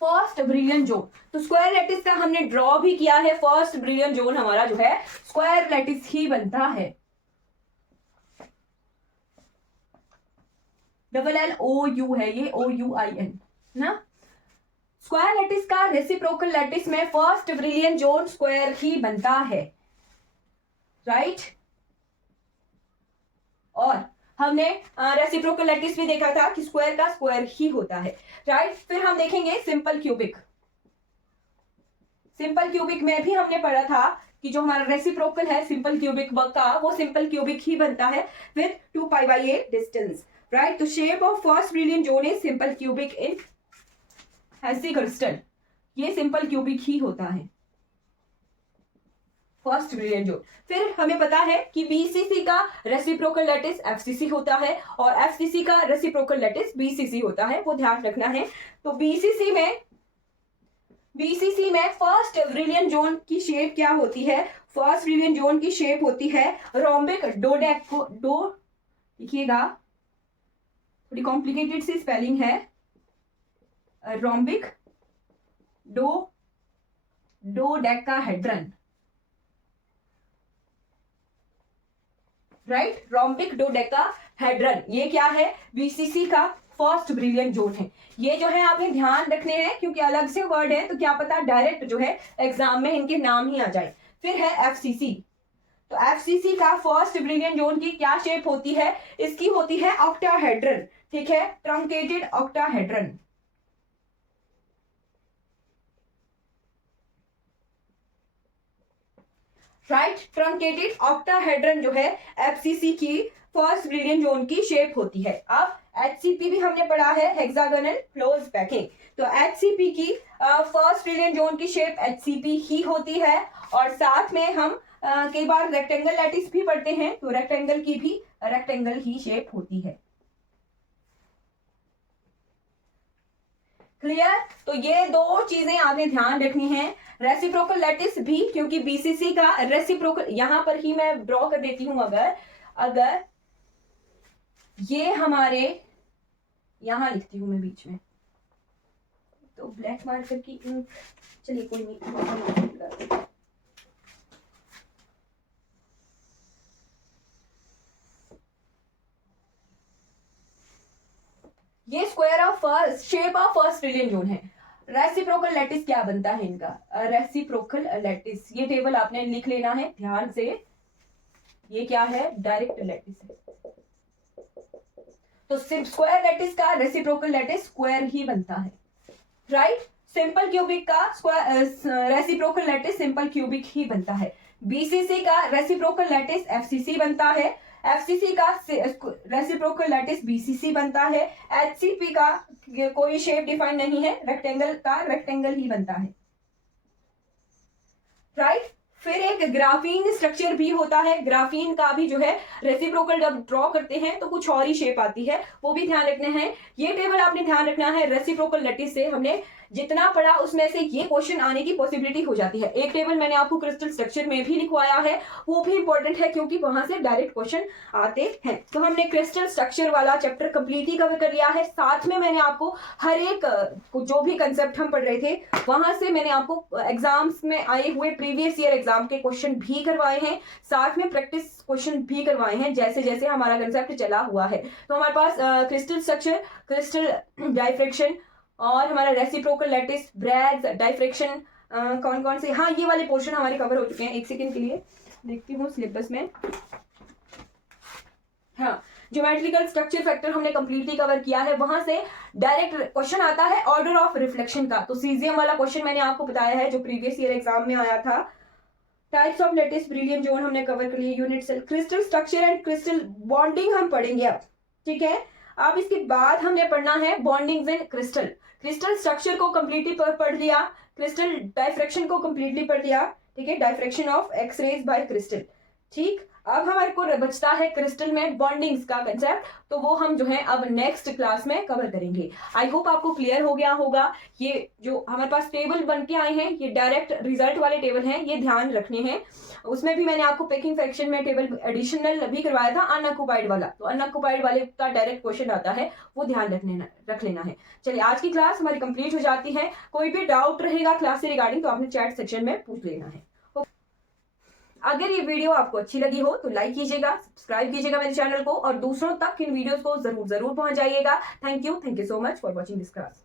first brilliant zone. तो स्क्वायर लैटिस का हमने ड्रॉ भी किया है, फर्स्ट ब्रिलियंट जोन हमारा जो है स्क्वायर लैटिस ही बनता है, LLOU है ये, OUIN ना। स्क्वायर लैटिस का रेसिप्रोकल लैटिस में फर्स्ट ब्रिलियंट जोन स्क्वायर ही बनता है, राइट। और हमने रेसिप्रोकल लैटिस भी देखा था कि स्क्वायर का स्क्वायर ही होता है, राइट। फिर हम देखेंगे सिंपल क्यूबिक सिंपल क्यूबिक में भी हमने पढ़ा था कि जो हमारा रेसिप्रोकल है सिंपल क्यूबिक का, वो सिंपल क्यूबिक ही बनता है विद 2π/8 डिस्टेंस, राइट। तो shape of first brilliant zone is simple cubic in हैसी क्रिस्टल, ये सिंपल क्यूबिक ही होता है फर्स्ट ब्रिलियंट जोन। फिर हमें पता है कि बीसीसी का रेसिप्रोकल लैटिस एफसीसी होता है और एफसीसी का रेसिप्रोकल लैटिस बीसीसी होता है, वो ध्यान रखना है। तो बीसीसी में फर्स्ट ब्रिलियंट जोन की शेप क्या होती है? फर्स्ट ब्रिलियंट जोन की शेप होती है रोम्बिक लिखिएगा, थोड़ी कॉम्प्लिकेटेड सी स्पेलिंग है, रोम्बिक डोडेकाहेड्रन, राइट, रोम्बिक डोडेकाहेड्रन, ये क्या है? बीसीसी का फर्स्ट ब्रिलियंट जोन है। ये जो है आपने ध्यान रखने हैं क्योंकि अलग से वर्ड है, तो क्या पता डायरेक्ट जो है एग्जाम में इनके नाम ही आ जाए। फिर है एफसीसी, तो एफसीसी का फर्स्ट ब्रिलियंट जोन की क्या शेप होती है? इसकी होती है ऑक्टाहेड्रन, ठीक है, truncated octahedron, right, truncated octahedron जो है एफसीसी की फर्स्ट ब्रिलियंट जोन की शेप होती है। अब एचसीपी भी हमने पढ़ा है, हेक्सागोनल क्लोज पैकिंग, तो एचसीपी की फर्स्ट ब्रिलियंट जोन की शेप एचसीपी ही होती है। और साथ में हम कई बार रेक्टेंगल लैटिस भी पढ़ते हैं, तो रेक्टेंगल की भी रेक्टेंगल ही शेप होती है। क्लियर? तो ये दो चीजें आपने ध्यान रखनी है। रेसिप्रोकल लैटिस भी, क्योंकि बीसीसी का रेसिप्रोकल, यहां पर ही मैं ड्रॉ कर देती हूं, अगर ये हमारे यहां लिखती हूं मैं बीच में, तो ब्लैक मार्कर की इंक, चलिए कोई नहीं, ये square of first shape of first brilliant zone है। रेसिप्रोकल लैटिस क्या बनता है इनका? रेसिप्रोकल लैटिस, ये टेबल आपने लिख लेना है ध्यान से, ये क्या है? डायरेक्ट लैटिस है। तो स्क्वायर लैटिस का रेसिप्रोकल लैटिस स्क्वायर ही बनता है, राइट। सिंपल क्यूबिक का रेसिप्रोकल लैटिस सिंपल क्यूबिक ही बनता है। बीसीसी का रेसिप्रोकल लैटिस एफसीसी बनता है, एफसीसी का रेसिप्रोकल लैटिस बीसीसी बनता है, एचसीपी का कोई शेप डिफाइन नहीं है, रेक्टेंगल का रेक्टेंगल ही बनता है, राइट। फिर एक ग्राफीन स्ट्रक्चर भी होता है, ग्राफीन का भी जो है रेसिप्रोकल जब ड्रॉ करते हैं तो कुछ और ही शेप आती है, वो भी ध्यान रखना है। ये टेबल आपने ध्यान रखना है, रेसिप्रोकल लैटिस से हमने जितना पढ़ा उसमें से ये क्वेश्चन आने की पॉसिबिलिटी हो जाती है। एक टेबल मैंने आपको क्रिस्टल स्ट्रक्चर में भी लिखवाया है, वो भी इंपॉर्टेंट है क्योंकि वहां से डायरेक्ट क्वेश्चन आते हैं। तो हमने क्रिस्टल स्ट्रक्चर वाला चैप्टर कंप्लीटली कवर कर लिया है। साथ में मैंने आपको हर एक जो भी कंसेप्ट हम पढ़ रहे थे वहां से मैंने आपको एग्जाम्स में आए हुए प्रीवियस ईयर एग्जाम के क्वेश्चन भी करवाए हैं, साथ में प्रैक्टिस क्वेश्चन भी करवाए हैं, जैसे जैसे हमारा कंसेप्ट चला हुआ है। तो हमारे पास क्रिस्टल स्ट्रक्चर, क्रिस्टल डाइफ्रैक्शन और हमारा रेसिप्रोकल लैटिस, ब्रैग्स, डाइफ्रैक्शन, कौन कौन से, हाँ ये वाले पोर्शन हमारे कवर हो चुके हैं। एक सेकंड के लिए देखती हूँ सिलेबस में, हाँ ज्योमेट्रिकल स्ट्रक्चर फैक्टर हमने कंप्लीटली कवर किया है। वहां से डायरेक्ट क्वेश्चन आता है ऑर्डर ऑफ रिफ्लेक्शन का, तो सीजियम वाला क्वेश्चन मैंने आपको बताया है जो प्रीवियस ईयर एग्जाम में आया था। Types of lattice brilliant zone हमने कवर कर लिए, unit cell, crystal structure and crystal bonding हम पढ़ेंगे अब, ठीक है। अब इसके बाद हमने पढ़ना है बॉन्डिंग्स इन क्रिस्टल। क्रिस्टल स्ट्रक्चर को कंप्लीटली पढ़ लिया, क्रिस्टल डाइफ्रैक्शन को कंप्लीटली पढ़ लिया, ठीक है, diffraction of x rays by crystal, ठीक। अब हमारे को बचता है क्रिस्टल में बॉन्डिंग्स का कंसेप्ट, तो वो हम जो है अब नेक्स्ट क्लास में कवर करेंगे। आई होप आपको क्लियर हो गया होगा। ये जो हमारे पास टेबल बन के आए हैं ये डायरेक्ट रिजल्ट वाले टेबल हैं, ये ध्यान रखने हैं। उसमें भी मैंने आपको पैकिंग फ्रैक्शन में टेबल एडिशनल भी करवाया था अनऑक्युपाइड वाला, तो अनऑक्युपाइड वाले का डायरेक्ट क्वेश्चन आता है, वो ध्यान रख लेना है। चलिए आज की क्लास हमारी कंप्लीट हो जाती है। कोई भी डाउट रहेगा क्लास से रिगार्डिंग तो आपने चैट सेक्शन में पूछ लेना है। अगर ये वीडियो आपको अच्छी लगी हो तो लाइक कीजिएगा, सब्सक्राइब कीजिएगा मेरे चैनल को और दूसरों तक इन वीडियोस को जरूर पहुंचाइएगा। Thank you so much for watching this class.